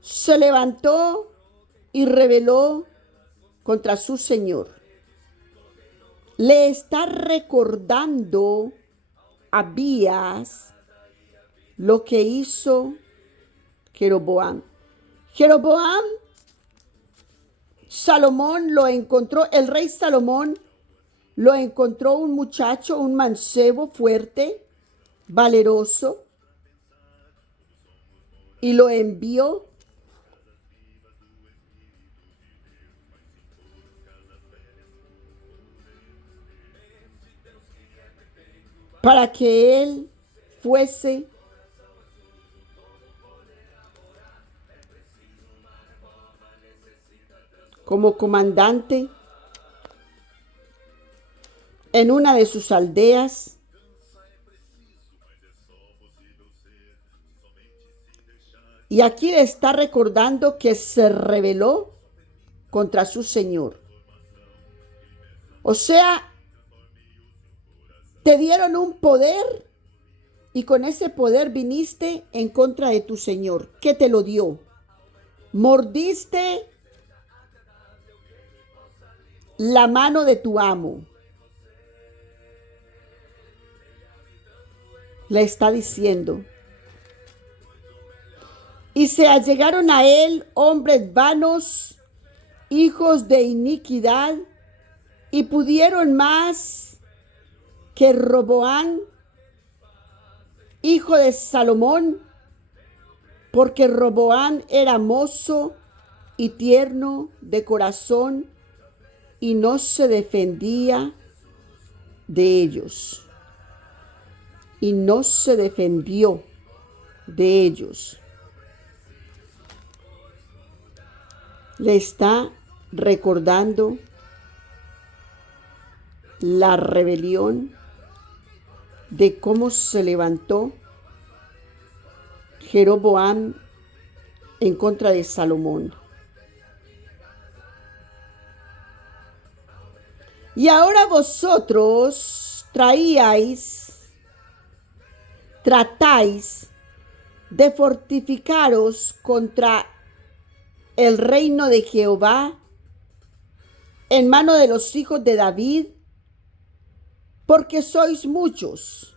se levantó y rebeló contra su señor. Le está recordando a Abías lo que hizo Jeroboam. Jeroboam, Salomón lo encontró, el rey Salomón lo encontró un muchacho, un mancebo fuerte, valeroso y lo envió para que él fuese como comandante en una de sus aldeas. Y aquí le está recordando que se rebeló contra su Señor. O sea, te dieron un poder y con ese poder viniste en contra de tu Señor. ¿Qué te lo dio? Mordiste la mano de tu amo. Le está diciendo. Y se allegaron a él hombres vanos, hijos de iniquidad, y pudieron más que Roboam, hijo de Salomón, porque Roboam era mozo y tierno de corazón y no se defendía de ellos. Y no se defendió de ellos. Le está recordando la rebelión de cómo se levantó Jeroboam en contra de Salomón. Y ahora vosotros tratáis de fortificaros contra el reino de Jehová en mano de los hijos de David, porque sois muchos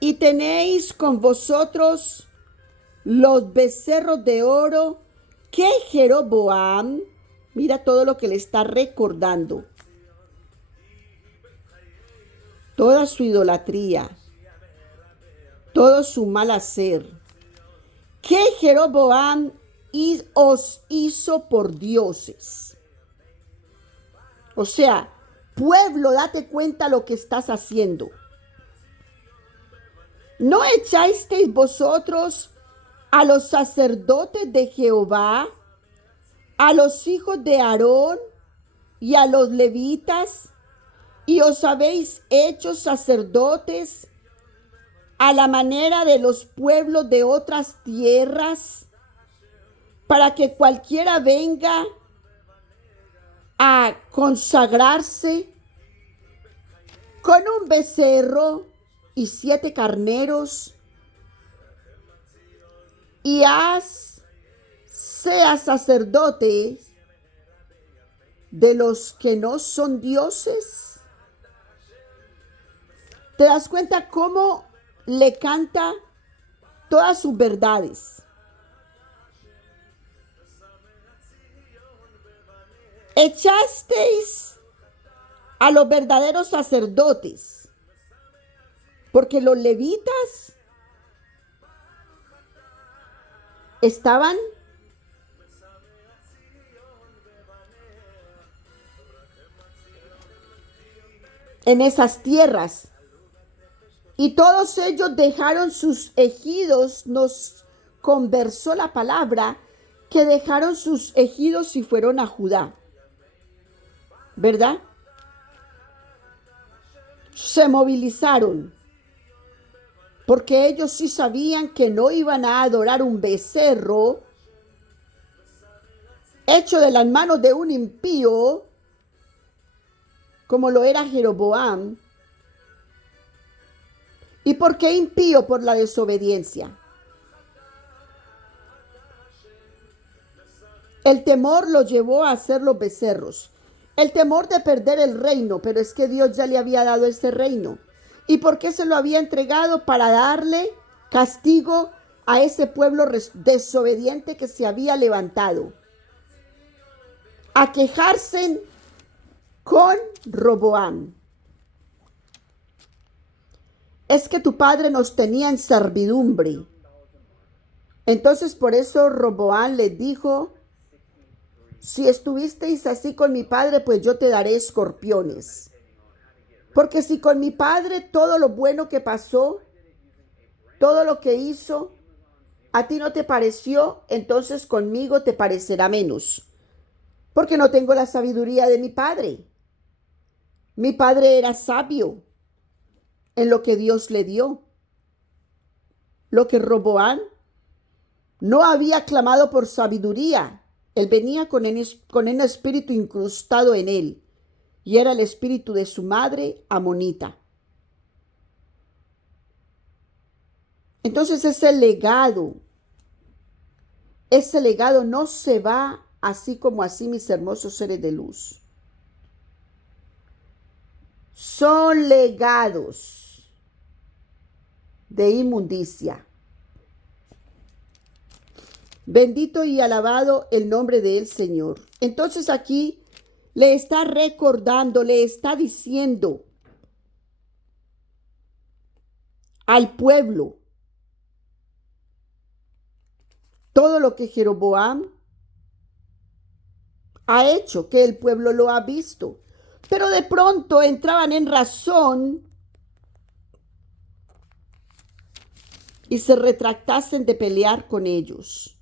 y tenéis con vosotros los becerros de oro que Jeroboam, mira todo lo que le está recordando, toda su idolatría, todo su mal hacer, que Jeroboam os hizo por dioses. O sea, pueblo, date cuenta lo que estás haciendo. ¿No echasteis vosotros a los sacerdotes de Jehová, a los hijos de Aarón y a los levitas, y os habéis hecho sacerdotes a la manera de los pueblos de otras tierras, para que cualquiera venga a consagrarse con un becerro y 7 carneros, y sea sacerdote de los que no son dioses? ¿Te das cuenta cómo le canta todas sus verdades? Echasteis a los verdaderos sacerdotes, porque los levitas estaban en esas tierras y todos ellos dejaron sus ejidos. Nos conversó la palabra que dejaron sus ejidos y fueron a Judá, ¿verdad? Se movilizaron porque ellos sí sabían que no iban a adorar un becerro hecho de las manos de un impío como lo era Jeroboam. ¿Y por qué impío? Por la desobediencia. El temor lo llevó a hacer los becerros. El temor de perder el reino, pero es que Dios ya le había dado ese reino. ¿Y por qué se lo había entregado? Para darle castigo a ese pueblo desobediente que se había levantado a quejarse con Roboam. es que tu padre nos tenía en servidumbre. Entonces por eso Roboam les dijo, si estuvisteis así con mi padre, pues yo te daré escorpiones. Porque si con mi padre todo lo bueno que pasó, todo lo que hizo, a ti no te pareció, entonces conmigo te parecerá menos. Porque no tengo la sabiduría de mi padre. Mi padre era sabio en lo que Dios le dio. Lo que Roboam no había clamado por sabiduría. Él venía con un espíritu incrustado en él, y era el espíritu de su madre amonita. Entonces ese legado no se va así como así, mis hermosos seres de luz. Son legados de inmundicia. Bendito y alabado el nombre del Señor. Entonces aquí le está recordando, le está diciendo al pueblo todo lo que Jeroboam ha hecho, que el pueblo lo ha visto. Pero de pronto entraban en razón y se retractasen de pelear con ellos.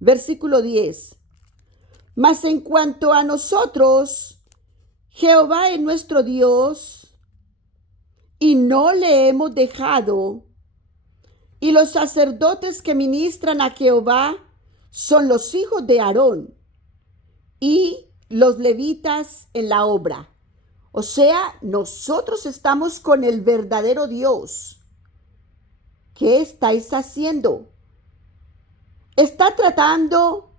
Versículo 10. Mas en cuanto a nosotros, Jehová es nuestro Dios, y no le hemos dejado, y los sacerdotes que ministran a Jehová son los hijos de Aarón y los levitas en la obra. O sea, nosotros estamos con el verdadero Dios. ¿Qué estáis haciendo? Está tratando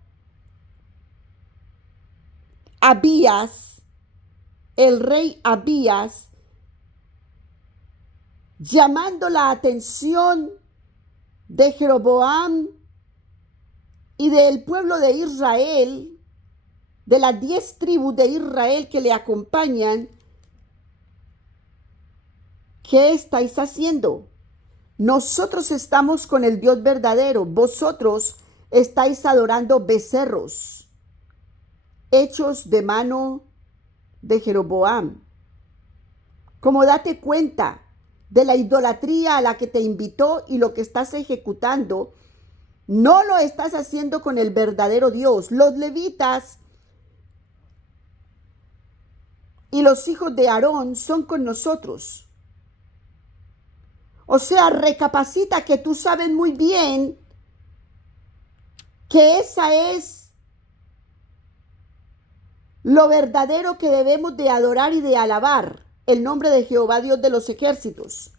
Abías, el rey Abías, llamando la atención de Jeroboam y del pueblo de Israel, de las 10 tribus de Israel que le acompañan. ¿Qué estáis haciendo? Nosotros estamos con el Dios verdadero. Vosotros estáis adorando becerros hechos de mano de Jeroboam. Como date cuenta de la idolatría a la que te invitó y lo que estás ejecutando, no lo estás haciendo con el verdadero Dios. Los levitas y los hijos de Aarón son con nosotros. O sea, recapacita que tú sabes muy bien que esa es lo verdadero que debemos de adorar y de alabar, el nombre de Jehová Dios de los ejércitos,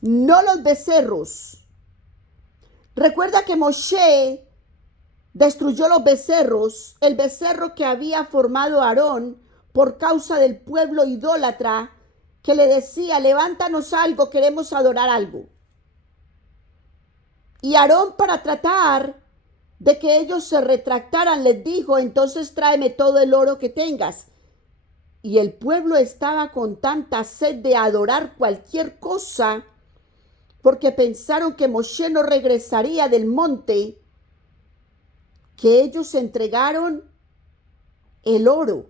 no los becerros. Recuerda que Moshe destruyó los becerros, el becerro que había formado Aarón por causa del pueblo idólatra que le decía, levántanos algo, queremos adorar algo. Y Aarón, para tratar de que ellos se retractaran, les dijo, entonces tráeme todo el oro que tengas. Y el pueblo estaba con tanta sed de adorar cualquier cosa, porque pensaron que Moshe no regresaría del monte, que ellos entregaron el oro.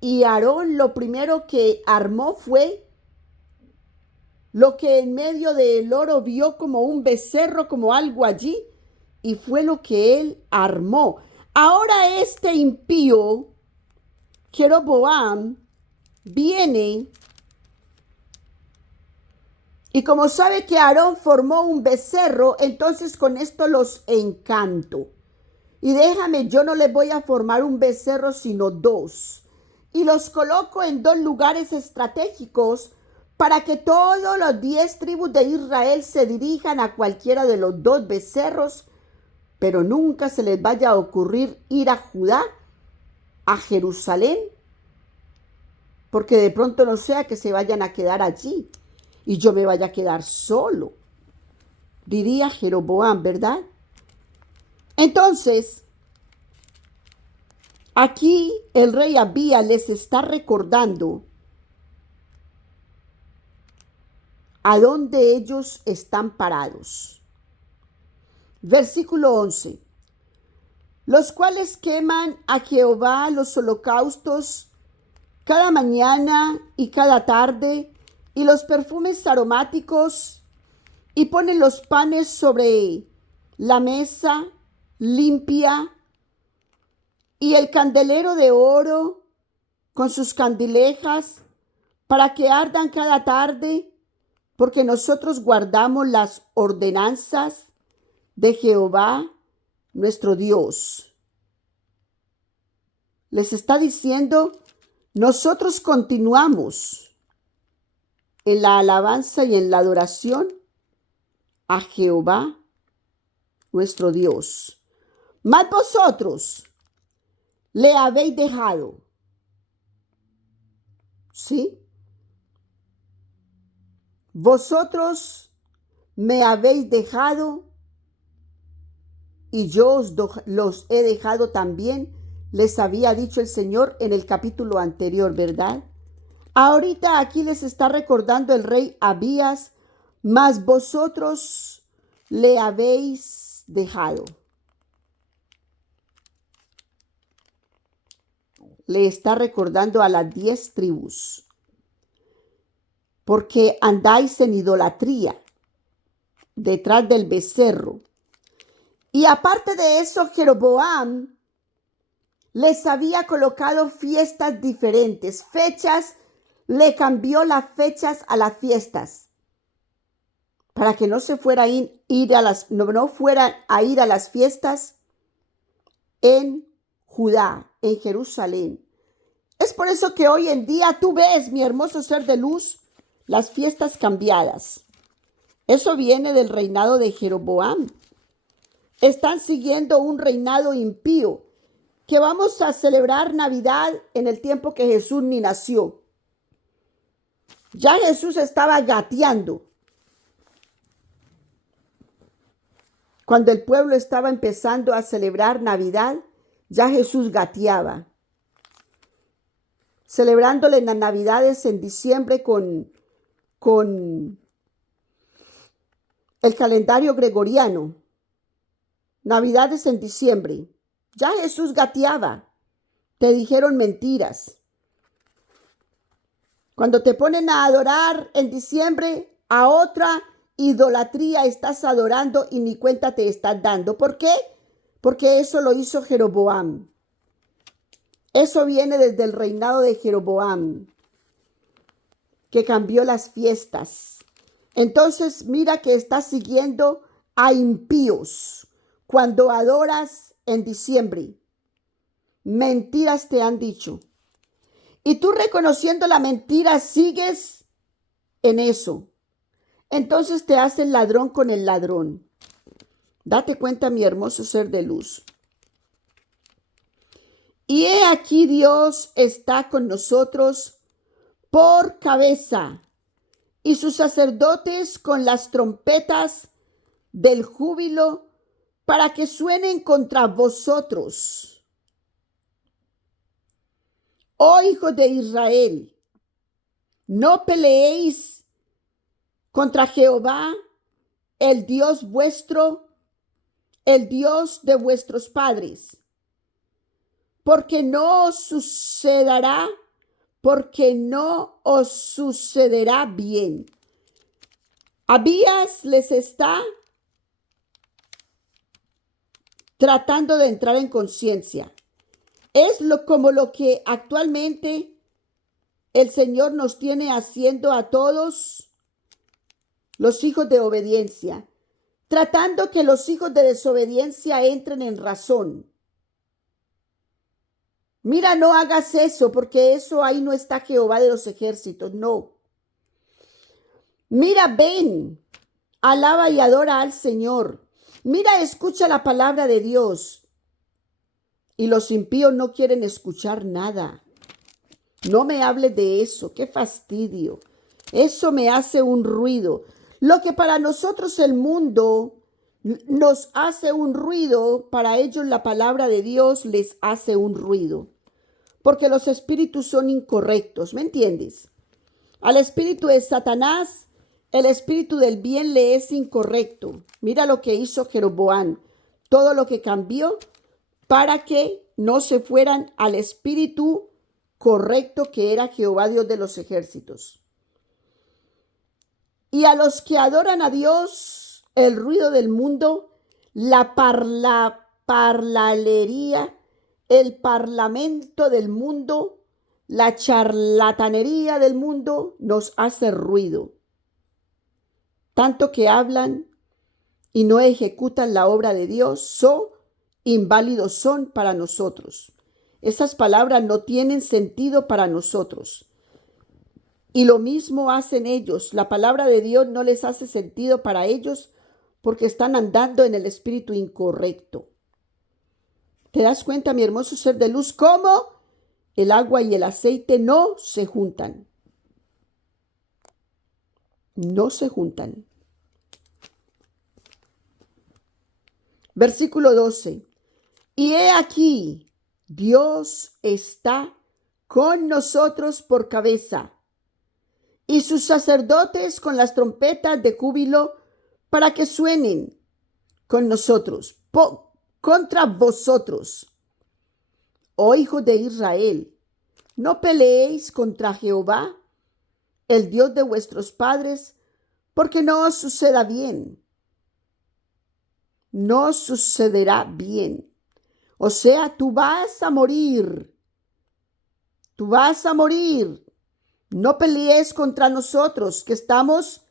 Y Aarón lo primero que armó fue lo que en medio del oro vio como un becerro, como algo allí, y fue lo que él armó. Ahora este impío, Jeroboam, viene y como sabe que Aarón formó un becerro, entonces con esto los encanto. Y déjame, yo no les voy a formar un becerro, sino 2. Y los coloco en 2 lugares estratégicos para que todos los 10 tribus de Israel se dirijan a cualquiera de los 2 becerros, pero nunca se les vaya a ocurrir ir a Judá, a Jerusalén, porque de pronto no sea que se vayan a quedar allí y yo me vaya a quedar solo, diría Jeroboam, ¿verdad? Entonces, Aquí el rey Abías les está recordando a dónde ellos están parados. Versículo 11. Los cuales queman a Jehová los holocaustos cada mañana y cada tarde, y los perfumes aromáticos, y ponen los panes sobre la mesa limpia, y el candelero de oro con sus candilejas, para que ardan cada tarde, porque nosotros guardamos las ordenanzas de Jehová nuestro Dios. Les está diciendo, nosotros continuamos en la alabanza y en la adoración a Jehová nuestro Dios. Mas vosotros le habéis dejado. ¿Sí? Vosotros me habéis dejado y yo los he dejado también, les había dicho el Señor en el capítulo anterior, ¿verdad? Ahorita aquí les está recordando el rey Abías, mas vosotros le habéis dejado. Le está recordando a las 10 tribus, porque andáis en idolatría detrás del becerro. Y aparte de eso, Jeroboam les había colocado fiestas diferentes, fechas, le cambió las fechas a las fiestas, para que no se fuera no fueran a ir a las fiestas en Judá, en Jerusalén. Es por eso que hoy en día tú ves, mi hermoso ser de luz, las fiestas cambiadas. Eso viene del reinado de Jeroboam. Están siguiendo un reinado impío, que vamos a celebrar Navidad en el tiempo que Jesús ni nació. Ya Jesús estaba gateando cuando el pueblo estaba empezando a celebrar Navidad. Ya Jesús gateaba, celebrándole las Navidades en diciembre con el calendario gregoriano. Navidades en diciembre. Ya Jesús gateaba. Te dijeron mentiras. Cuando te ponen a adorar en diciembre a otra idolatría estás adorando y ni cuenta te estás dando. ¿Por qué? Porque eso lo hizo Jeroboam. Eso viene desde el reinado de Jeroboam, que cambió las fiestas. Entonces mira que estás siguiendo a impíos cuando adoras en diciembre. Mentiras te han dicho. Y tú, reconociendo la mentira, sigues en eso. Entonces te haces ladrón con el ladrón. Date cuenta, mi hermoso ser de luz. Y he aquí, Dios está con nosotros por cabeza, y sus sacerdotes con las trompetas del júbilo, para que suenen contra vosotros. Oh hijos de Israel, no peleéis contra Jehová, el Dios vuestro, el Dios de vuestros padres, porque no os sucederá bien. Abías les está tratando de entrar en conciencia. Es como lo que actualmente el Señor nos tiene haciendo a todos los hijos de obediencia, tratando que los hijos de desobediencia entren en razón. Mira, no hagas eso, porque eso ahí no está Jehová de los ejércitos, no. Mira, ven, alaba y adora al Señor. Mira, escucha la palabra de Dios. Y los impíos no quieren escuchar nada. No me hables de eso, qué fastidio. Eso me hace un ruido. Lo que para nosotros el mundo nos hace un ruido, para ellos la palabra de Dios les hace un ruido, porque los espíritus son incorrectos, ¿me entiendes? Al espíritu de Satanás, el espíritu del bien le es incorrecto. Mira lo que hizo Jeroboam, todo lo que cambió para que no se fueran al espíritu correcto que era Jehová Dios de los ejércitos. Y a los que adoran a Dios, el ruido del mundo, la parlalería, el parlamento del mundo, la charlatanería del mundo nos hace ruido. Tanto que hablan y no ejecutan la obra de Dios, inválidos son para nosotros. Esas palabras no tienen sentido para nosotros. Y lo mismo hacen ellos. La palabra de Dios no les hace sentido para ellos porque están andando en el espíritu incorrecto. ¿Te das cuenta, mi hermoso ser de luz, cómo el agua y el aceite no se juntan? No se juntan. Versículo 12. Y he aquí, Dios está con nosotros por cabeza, y sus sacerdotes con las trompetas de júbilo para que suenen con nosotros, contra vosotros. Oh hijos de Israel, no peleéis contra Jehová, el Dios de vuestros padres, porque no os suceda bien. No sucederá bien. O sea, tú vas a morir. Tú vas a morir. No pelees contra nosotros, que estamos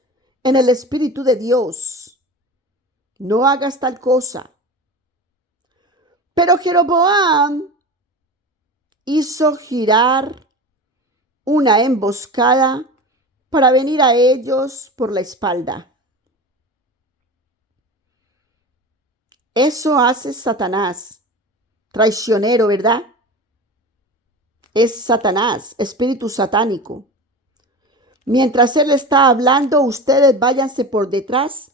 en el Espíritu de Dios. No hagas tal cosa. Pero Jeroboam hizo girar una emboscada para venir a ellos por la espalda. Eso hace Satanás, traicionero, ¿verdad? Es Satanás, espíritu satánico. Mientras él está hablando, ustedes váyanse por detrás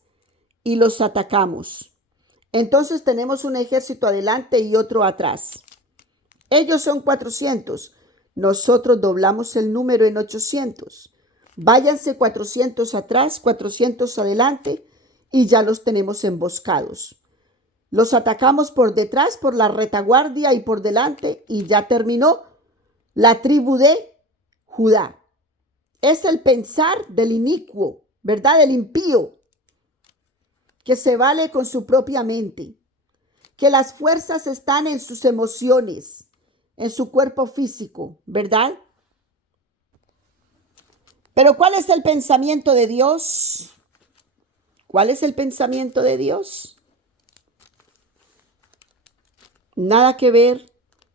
y los atacamos. Entonces tenemos un ejército adelante y otro atrás. Ellos son 400. Nosotros doblamos el número en 800. Váyanse 400 atrás, 400 adelante y ya los tenemos emboscados. Los atacamos por detrás, por la retaguardia y por delante y ya terminó la tribu de Judá. Es el pensar del inicuo, ¿verdad? Del impío, que se vale con su propia mente, que las fuerzas están en sus emociones, en su cuerpo físico, ¿verdad? Pero ¿cuál es el pensamiento de Dios? ¿Cuál es el pensamiento de Dios? Nada que ver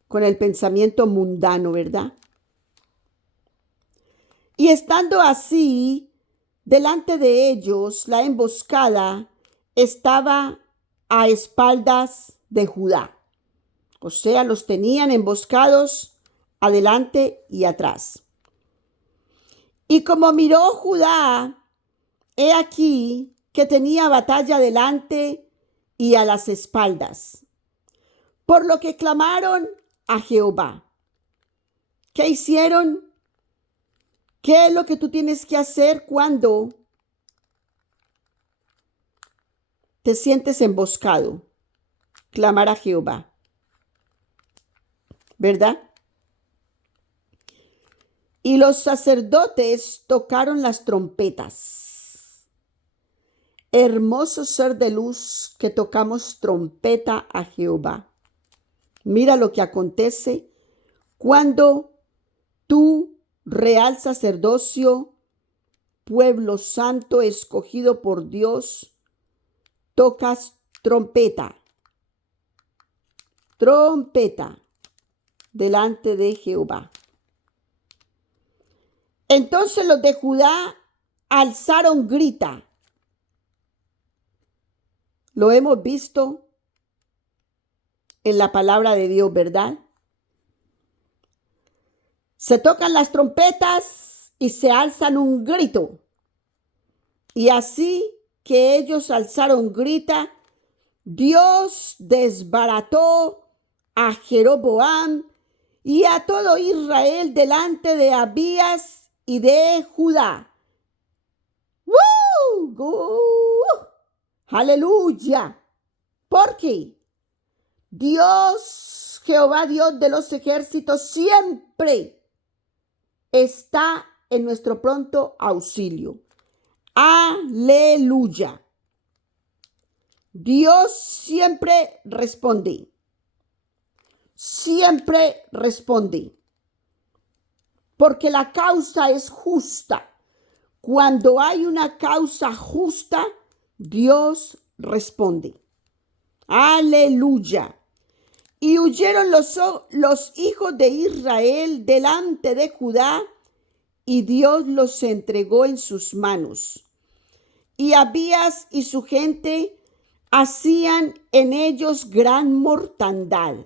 con el pensamiento mundano, ¿verdad? Y estando así, delante de ellos, la emboscada estaba a espaldas de Judá. O sea, los tenían emboscados adelante y atrás. Y como miró Judá, he aquí que tenía batalla delante y a las espaldas. Por lo que clamaron a Jehová. ¿Qué hicieron? ¿Qué es lo que tú tienes que hacer cuando te sientes emboscado? Clamar a Jehová. ¿Verdad? Y los sacerdotes tocaron las trompetas. Hermoso ser de luz que tocamos trompeta a Jehová. Mira lo que acontece cuando tú, real sacerdocio, pueblo santo escogido por Dios, tocas trompeta. Trompeta delante de Jehová. Entonces los de Judá alzaron grita. Lo hemos visto en la palabra de Dios, ¿verdad? Se tocan las trompetas y se alzan un grito. Y así que ellos alzaron grita, Dios desbarató a Jeroboam y a todo Israel delante de Abías y de Judá. ¡Aleluya! Porque Dios, Jehová Dios de los ejércitos, siempre está en nuestro pronto auxilio. Aleluya. Dios siempre responde. Siempre responde. Porque la causa es justa. Cuando hay una causa justa, Dios responde. Aleluya. Y huyeron los hijos de Israel delante de Judá, y Dios los entregó en sus manos. Y Abías y su gente hacían en ellos gran mortandad.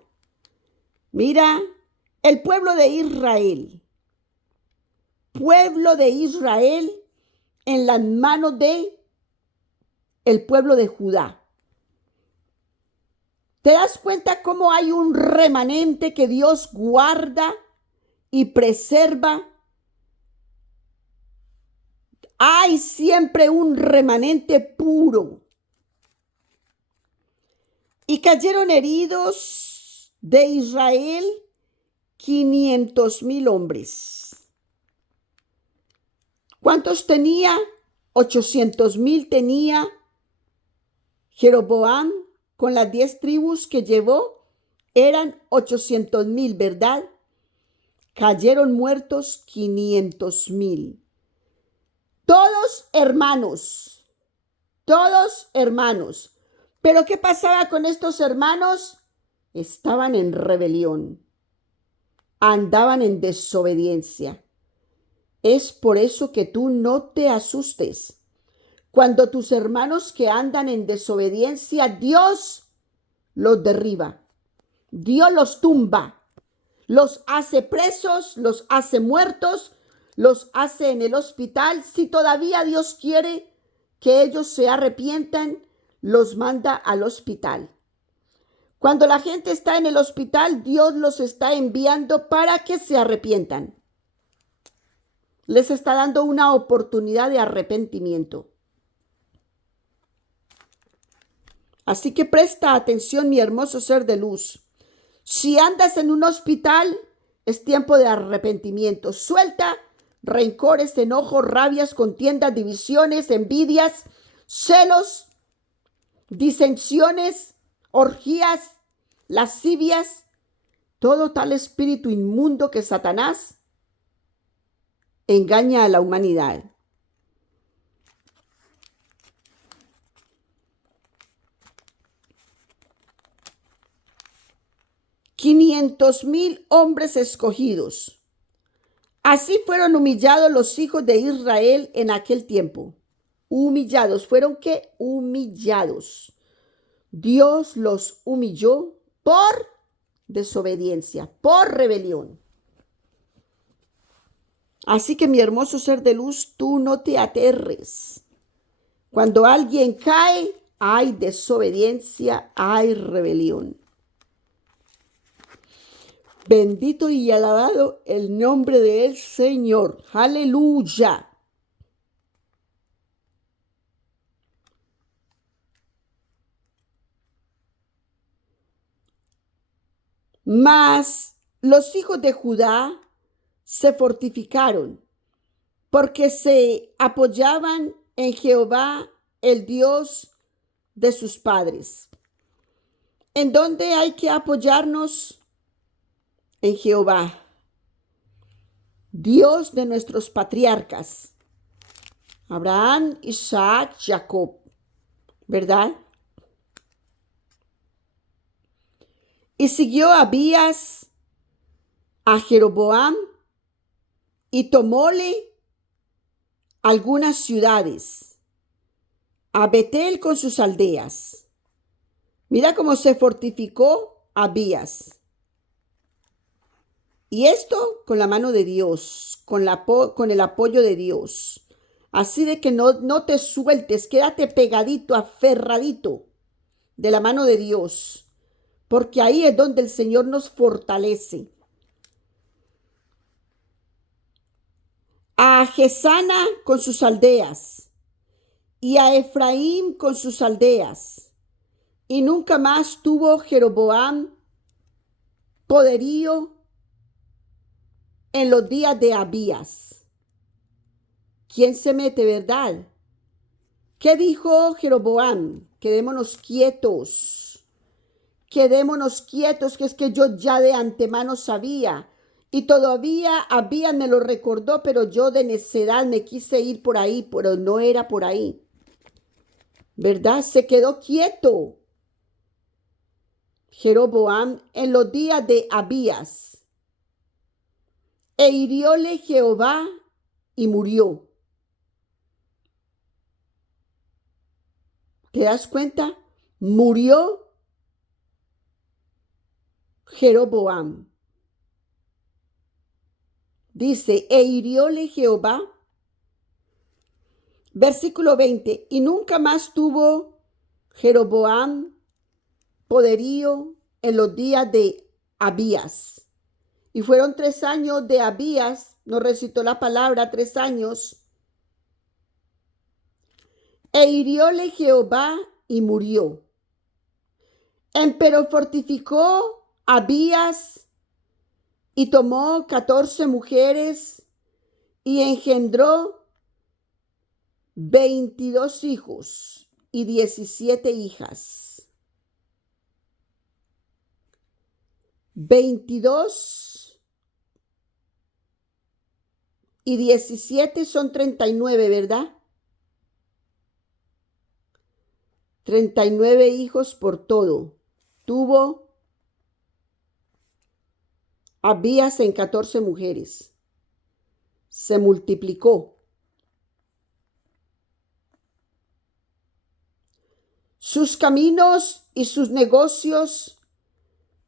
Mira, el pueblo de Israel en las manos de el pueblo de Judá. ¿Te das cuenta cómo hay un remanente que Dios guarda y preserva? Hay siempre un remanente puro. Y cayeron heridos de Israel 500,000 hombres. ¿Cuántos tenía? 800,000 tenía Jeroboam con las 10 tribus que llevó. Eran 800,000, ¿verdad? Cayeron muertos 500,000. Todos hermanos. ¿Pero qué pasaba con estos hermanos? Estaban en rebelión. Andaban en desobediencia. Es por eso que tú no te asustes. Cuando tus hermanos que andan en desobediencia, Dios los derriba. Dios los tumba. Los hace presos, los hace muertos, los hace en el hospital. Si todavía Dios quiere que ellos se arrepientan, los manda al hospital. Cuando la gente está en el hospital, Dios los está enviando para que se arrepientan. Les está dando una oportunidad de arrepentimiento. Así que presta atención, mi hermoso ser de luz. Si andas en un hospital, es tiempo de arrepentimiento. Suelta rencores, enojos, rabias, contiendas, divisiones, envidias, celos, disensiones, orgías, lascivias, todo tal espíritu inmundo que Satanás engaña a la humanidad. $500,000 hombres escogidos. Así fueron humillados los hijos de Israel en aquel tiempo. Humillados. ¿Fueron qué? Humillados. Dios los humilló por desobediencia, por rebelión. Así que, mi hermoso ser de luz, tú no te aterres. Cuando alguien cae, hay desobediencia, hay rebelión. Bendito y alabado el nombre del Señor. Aleluya. Mas los hijos de Judá se fortificaron porque se apoyaban en Jehová, el Dios de sus padres. ¿En dónde hay que apoyarnos? En Jehová, Dios de nuestros patriarcas, Abraham, Isaac, Jacob, ¿verdad? Y siguió Abías a Jeroboam y tomóle algunas ciudades, a Betel con sus aldeas. Mira cómo se fortificó Abías. Y esto con la mano de Dios, con el apoyo de Dios. Así de que no te sueltes, quédate pegadito, aferradito. de la mano de Dios, porque ahí es donde el Señor nos fortalece. A Gesana con sus aldeas y a Efraín con sus aldeas. Y nunca más tuvo Jeroboam poderío en los días de Abías. ¿Quién se mete, verdad? ¿Qué dijo Jeroboam? Quedémonos quietos, que es que yo ya de antemano sabía. Y todavía Abías me lo recordó, pero yo de necedad me quise ir por ahí, pero no era por ahí. ¿Verdad? Se quedó quieto Jeroboam en los días de Abías. E hirióle Jehová y murió. ¿Te das cuenta? Murió Jeroboam. Dice, e hirióle Jehová. Versículo 20. Y nunca más tuvo Jeroboam poderío en los días de Abías. Y fueron 3 años de Abías, nos recitó la palabra, 3 años. E hirióle Jehová y murió. Empero fortificó Abías y tomó 14 mujeres y engendró 22 hijos y 17 hijas. 22 y 17 son 39, ¿verdad? 39 hijos por todo. Tuvo Abías en 14 mujeres. Se multiplicó. Sus caminos y sus negocios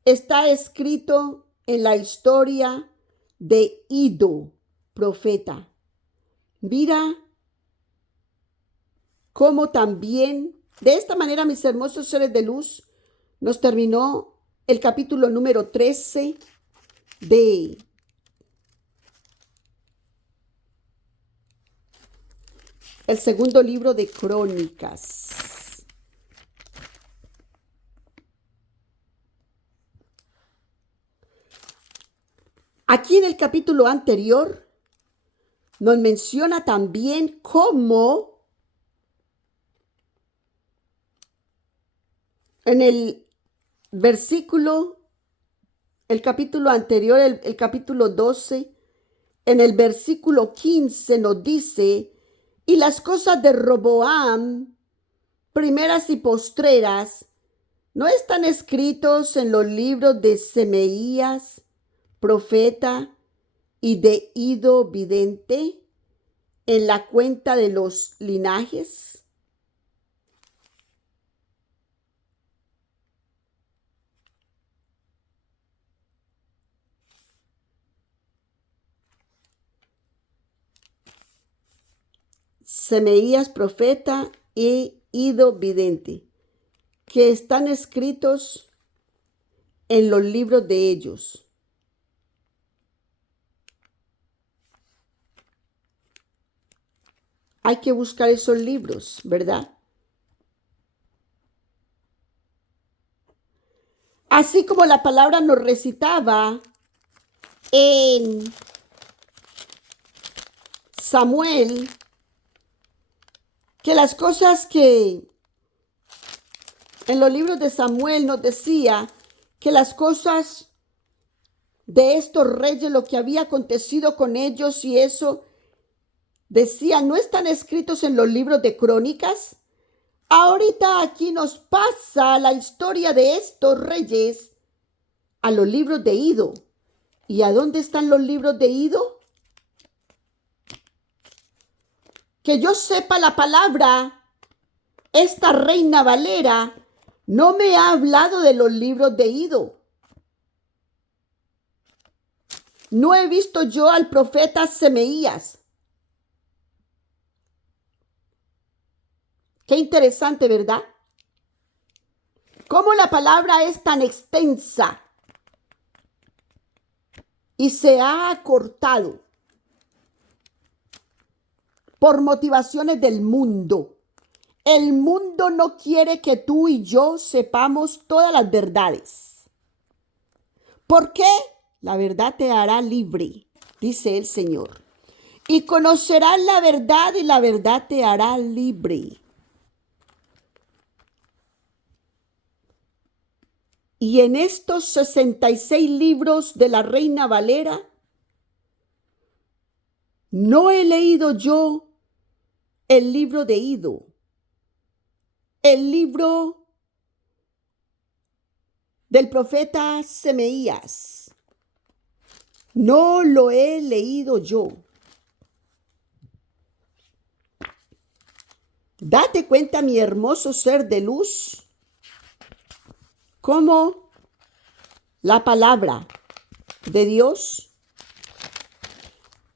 está escrito en la historia de Ido, profeta. Mira cómo también, de esta manera, mis hermosos seres de luz, nos terminó el capítulo número 13 de el segundo libro de Crónicas. Aquí en el capítulo anterior nos menciona también cómo en el capítulo anterior, el capítulo 12, en el versículo 15 nos dice, y las cosas de Roboam, primeras y postreras, ¿no están escritos en los libros de Semeías, profeta, y de Ido vidente, en la cuenta de los linajes? Semeías, profeta, y Ido vidente, que están escritos en los libros de ellos. Hay que buscar esos libros, ¿verdad? Así como la palabra nos recitaba en Samuel, que las cosas que en los libros de Samuel nos decía que las cosas de estos reyes, lo que había acontecido con ellos y eso, decía, ¿no están escritos en los libros de Crónicas? Ahorita aquí nos pasa la historia de estos reyes a los libros de Ido. ¿Y a dónde están los libros de Ido? Que yo sepa la palabra, esta Reina Valera no me ha hablado de los libros de Ido. No he visto yo al profeta Semeías. Qué interesante, ¿verdad? cómo la palabra es tan extensa y se ha acortado por motivaciones del mundo. El mundo no quiere que tú y yo sepamos todas las verdades. ¿Por qué? La verdad te hará libre, dice el Señor. Y conocerás la verdad y la verdad te hará libre. Y en estos 66 libros de la Reina Valera, no he leído yo el libro de Ido, el libro del profeta Semeías. No lo he leído yo. Date cuenta, mi hermoso ser de luz, cómo la palabra de Dios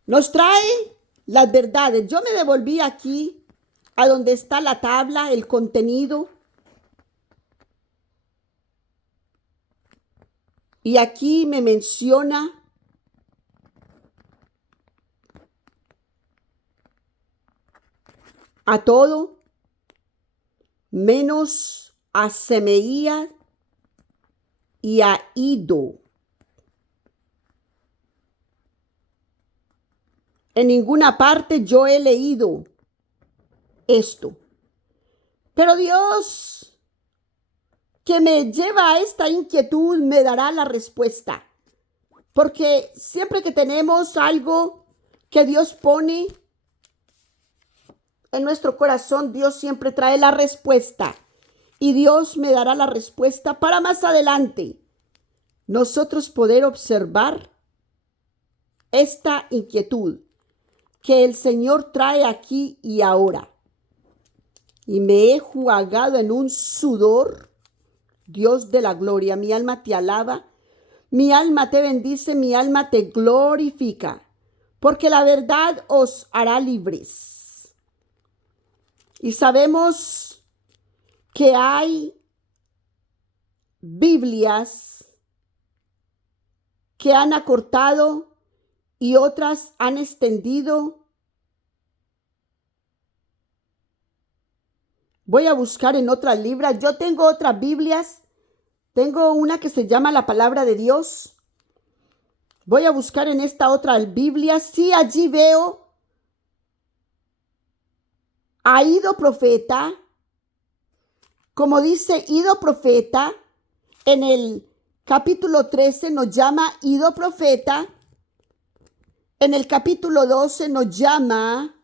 nos trae las verdades. Yo me devolví aquí a donde está la tabla, el contenido. Y aquí me menciona a todo, menos a Semeías y a Ido. En ninguna parte yo he leído esto. Pero Dios, que me lleva a esta inquietud, me dará la respuesta. Porque siempre que tenemos algo que Dios pone en nuestro corazón, Dios siempre trae la respuesta. Y Dios me dará la respuesta para más adelante nosotros poder observar esta inquietud que el Señor trae aquí y ahora. Y me he jugado en un sudor. Dios de la gloria, mi alma te alaba, mi alma te bendice, mi alma te glorifica, porque la verdad os hará libres. Y sabemos que hay Biblias que han acortado y otras han extendido. Voy a buscar en otras libras. Yo tengo otras Biblias. Tengo una que se llama La Palabra de Dios. Voy a buscar en esta otra Biblia. Sí, allí veo a Ido profeta. Como dice Ido profeta, en el capítulo 13 nos llama Ido profeta. En el capítulo 12 nos llama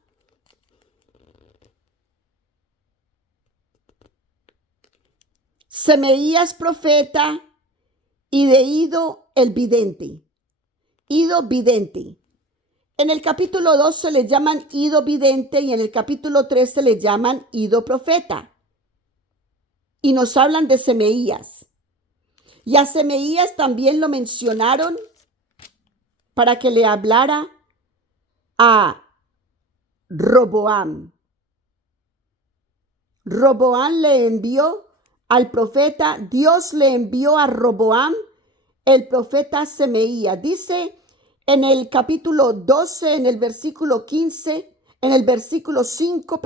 Semeías profeta y de Ido el vidente. Ido vidente. En el capítulo 12 le llaman Ido vidente y en el capítulo 13 le llaman Ido profeta. Y nos hablan de Semeías. Y a Semeías también lo mencionaron para que le hablara a Roboam. Roboam le envió al profeta, Dios le envió a Roboam el profeta Semeías. Dice en el capítulo 12, en el versículo 15, en el versículo 5,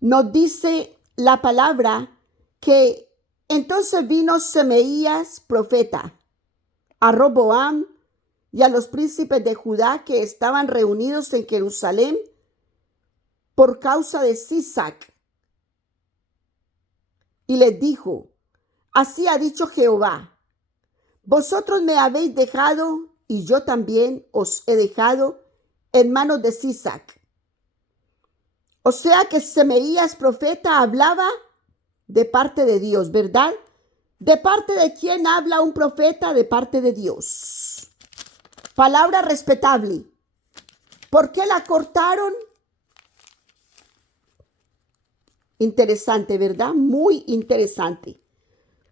nos dice la palabra que entonces vino Semeías profeta a Roboam y a los príncipes de Judá que estaban reunidos en Jerusalén por causa de Sisac. Y les dijo, así ha dicho Jehová, vosotros me habéis dejado y yo también os he dejado en manos de Sisac. O sea que Semeías profeta hablaba de parte de Dios, ¿verdad? ¿De parte de quién habla un profeta? De parte de Dios. Palabra respetable. ¿Por qué la cortaron? Interesante, ¿verdad? Muy interesante.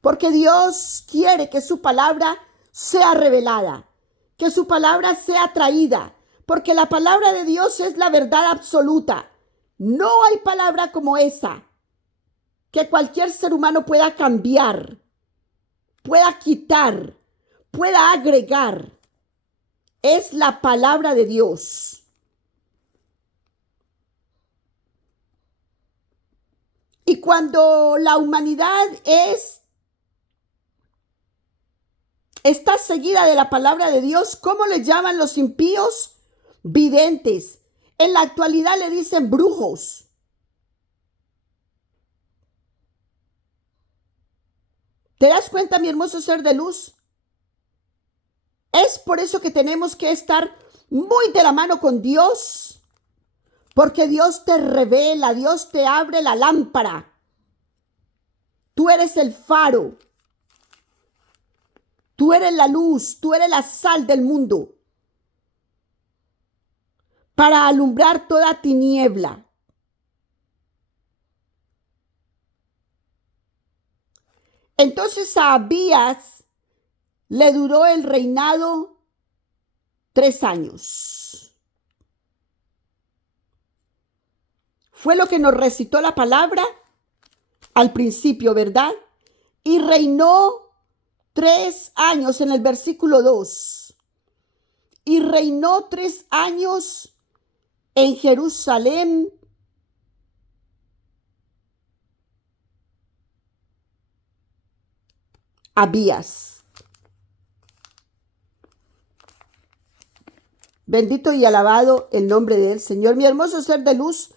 Porque Dios quiere que su palabra sea revelada, que su palabra sea traída, porque la palabra de Dios es la verdad absoluta. No hay palabra como esa. que cualquier ser humano pueda cambiar, pueda quitar, pueda agregar, es la palabra de Dios. Y cuando la humanidad está seguida de la palabra de Dios, ¿cómo le llaman los impíos? Videntes. En la actualidad le dicen brujos. ¿Te das cuenta, mi hermoso ser de luz? Es por eso que tenemos que estar muy de la mano con Dios, porque Dios te revela, Dios te abre la lámpara. Tú eres el faro, tú eres la luz, tú eres la sal del mundo para alumbrar toda tiniebla. Entonces a Abías le duró el reinado 3 años. Fue lo que nos recitó la palabra al principio, ¿verdad? Y reinó 3 años en el versículo 2. Y reinó 3 años en Jerusalén. Abías. Bendito y alabado el nombre del Señor. Mi hermoso ser de luz,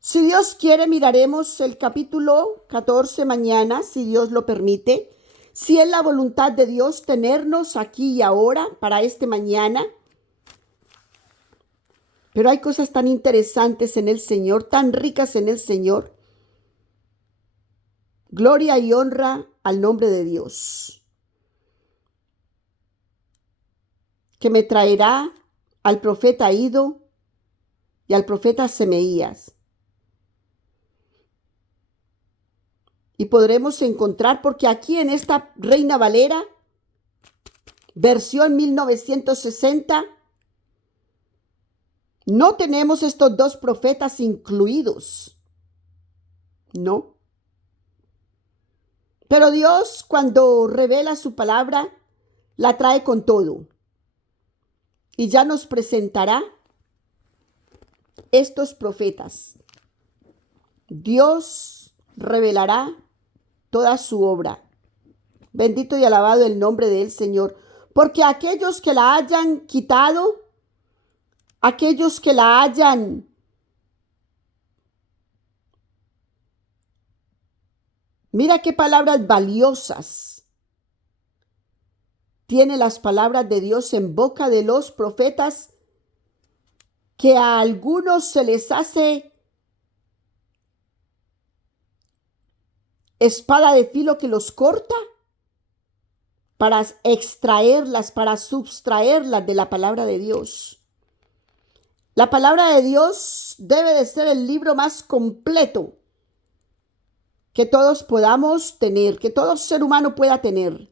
si Dios quiere, miraremos el capítulo 14 mañana, si Dios lo permite. Si es la voluntad de Dios tenernos aquí y ahora para este mañana. Pero hay cosas tan interesantes en el Señor, tan ricas en el Señor. Gloria y honra al nombre de Dios, que me traerá al profeta Ido y al profeta Semeías. Y podremos encontrar, porque aquí en esta Reina Valera, versión 1960, no tenemos estos 2 profetas incluidos. No. Pero Dios, cuando revela su palabra, la trae con todo. Y ya nos presentará estos profetas. Dios revelará toda su obra. Bendito y alabado el nombre del Señor. Porque aquellos que la hayan quitado, aquellos que la hayan mira qué palabras valiosas tiene las palabras de Dios en boca de los profetas, que a algunos se les hace espada de filo que los corta para extraerlas, para sustraerlas de la palabra de Dios. La palabra de Dios debe de ser el libro más completo que todos podamos tener, que todo ser humano pueda tener.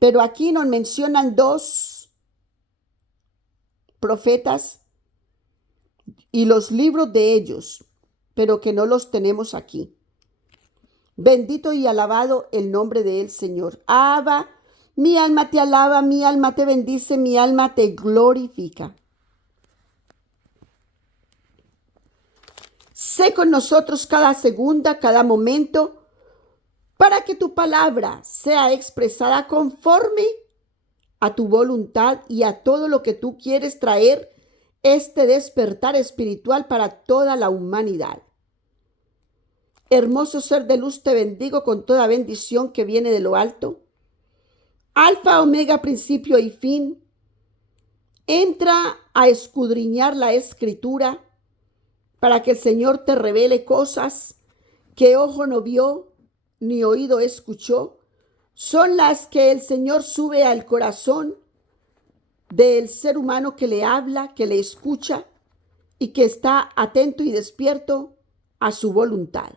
Pero aquí nos mencionan 2 profetas y los libros de ellos, pero que no los tenemos aquí. Bendito y alabado el nombre del Señor. Abba, mi alma te alaba, mi alma te bendice, mi alma te glorifica. Sé con nosotros cada segunda, cada momento, para que tu palabra sea expresada conforme a tu voluntad y a todo lo que tú quieres traer, este despertar espiritual para toda la humanidad. Hermoso ser de luz, te bendigo con toda bendición que viene de lo alto. Alfa, omega, principio y fin. Entra a escudriñar la escritura para que el Señor te revele cosas que ojo no vio ni oído escuchó. Son las que el Señor sube al corazón del ser humano que le habla, que le escucha y que está atento y despierto a su voluntad.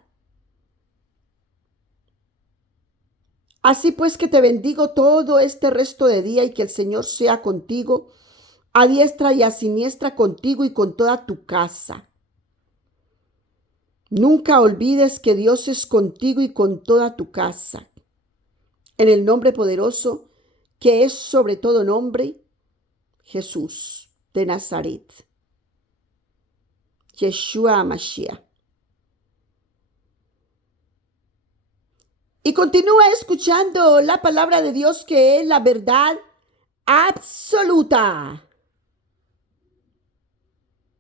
Así pues que te bendigo todo este resto de día y que el Señor sea contigo, a diestra y a siniestra, contigo y con toda tu casa. Nunca olvides que Dios es contigo y con toda tu casa. En el nombre poderoso que es sobre todo nombre, Jesús de Nazaret, Yeshua Mashiach. Y continúa escuchando la palabra de Dios, que es la verdad absoluta.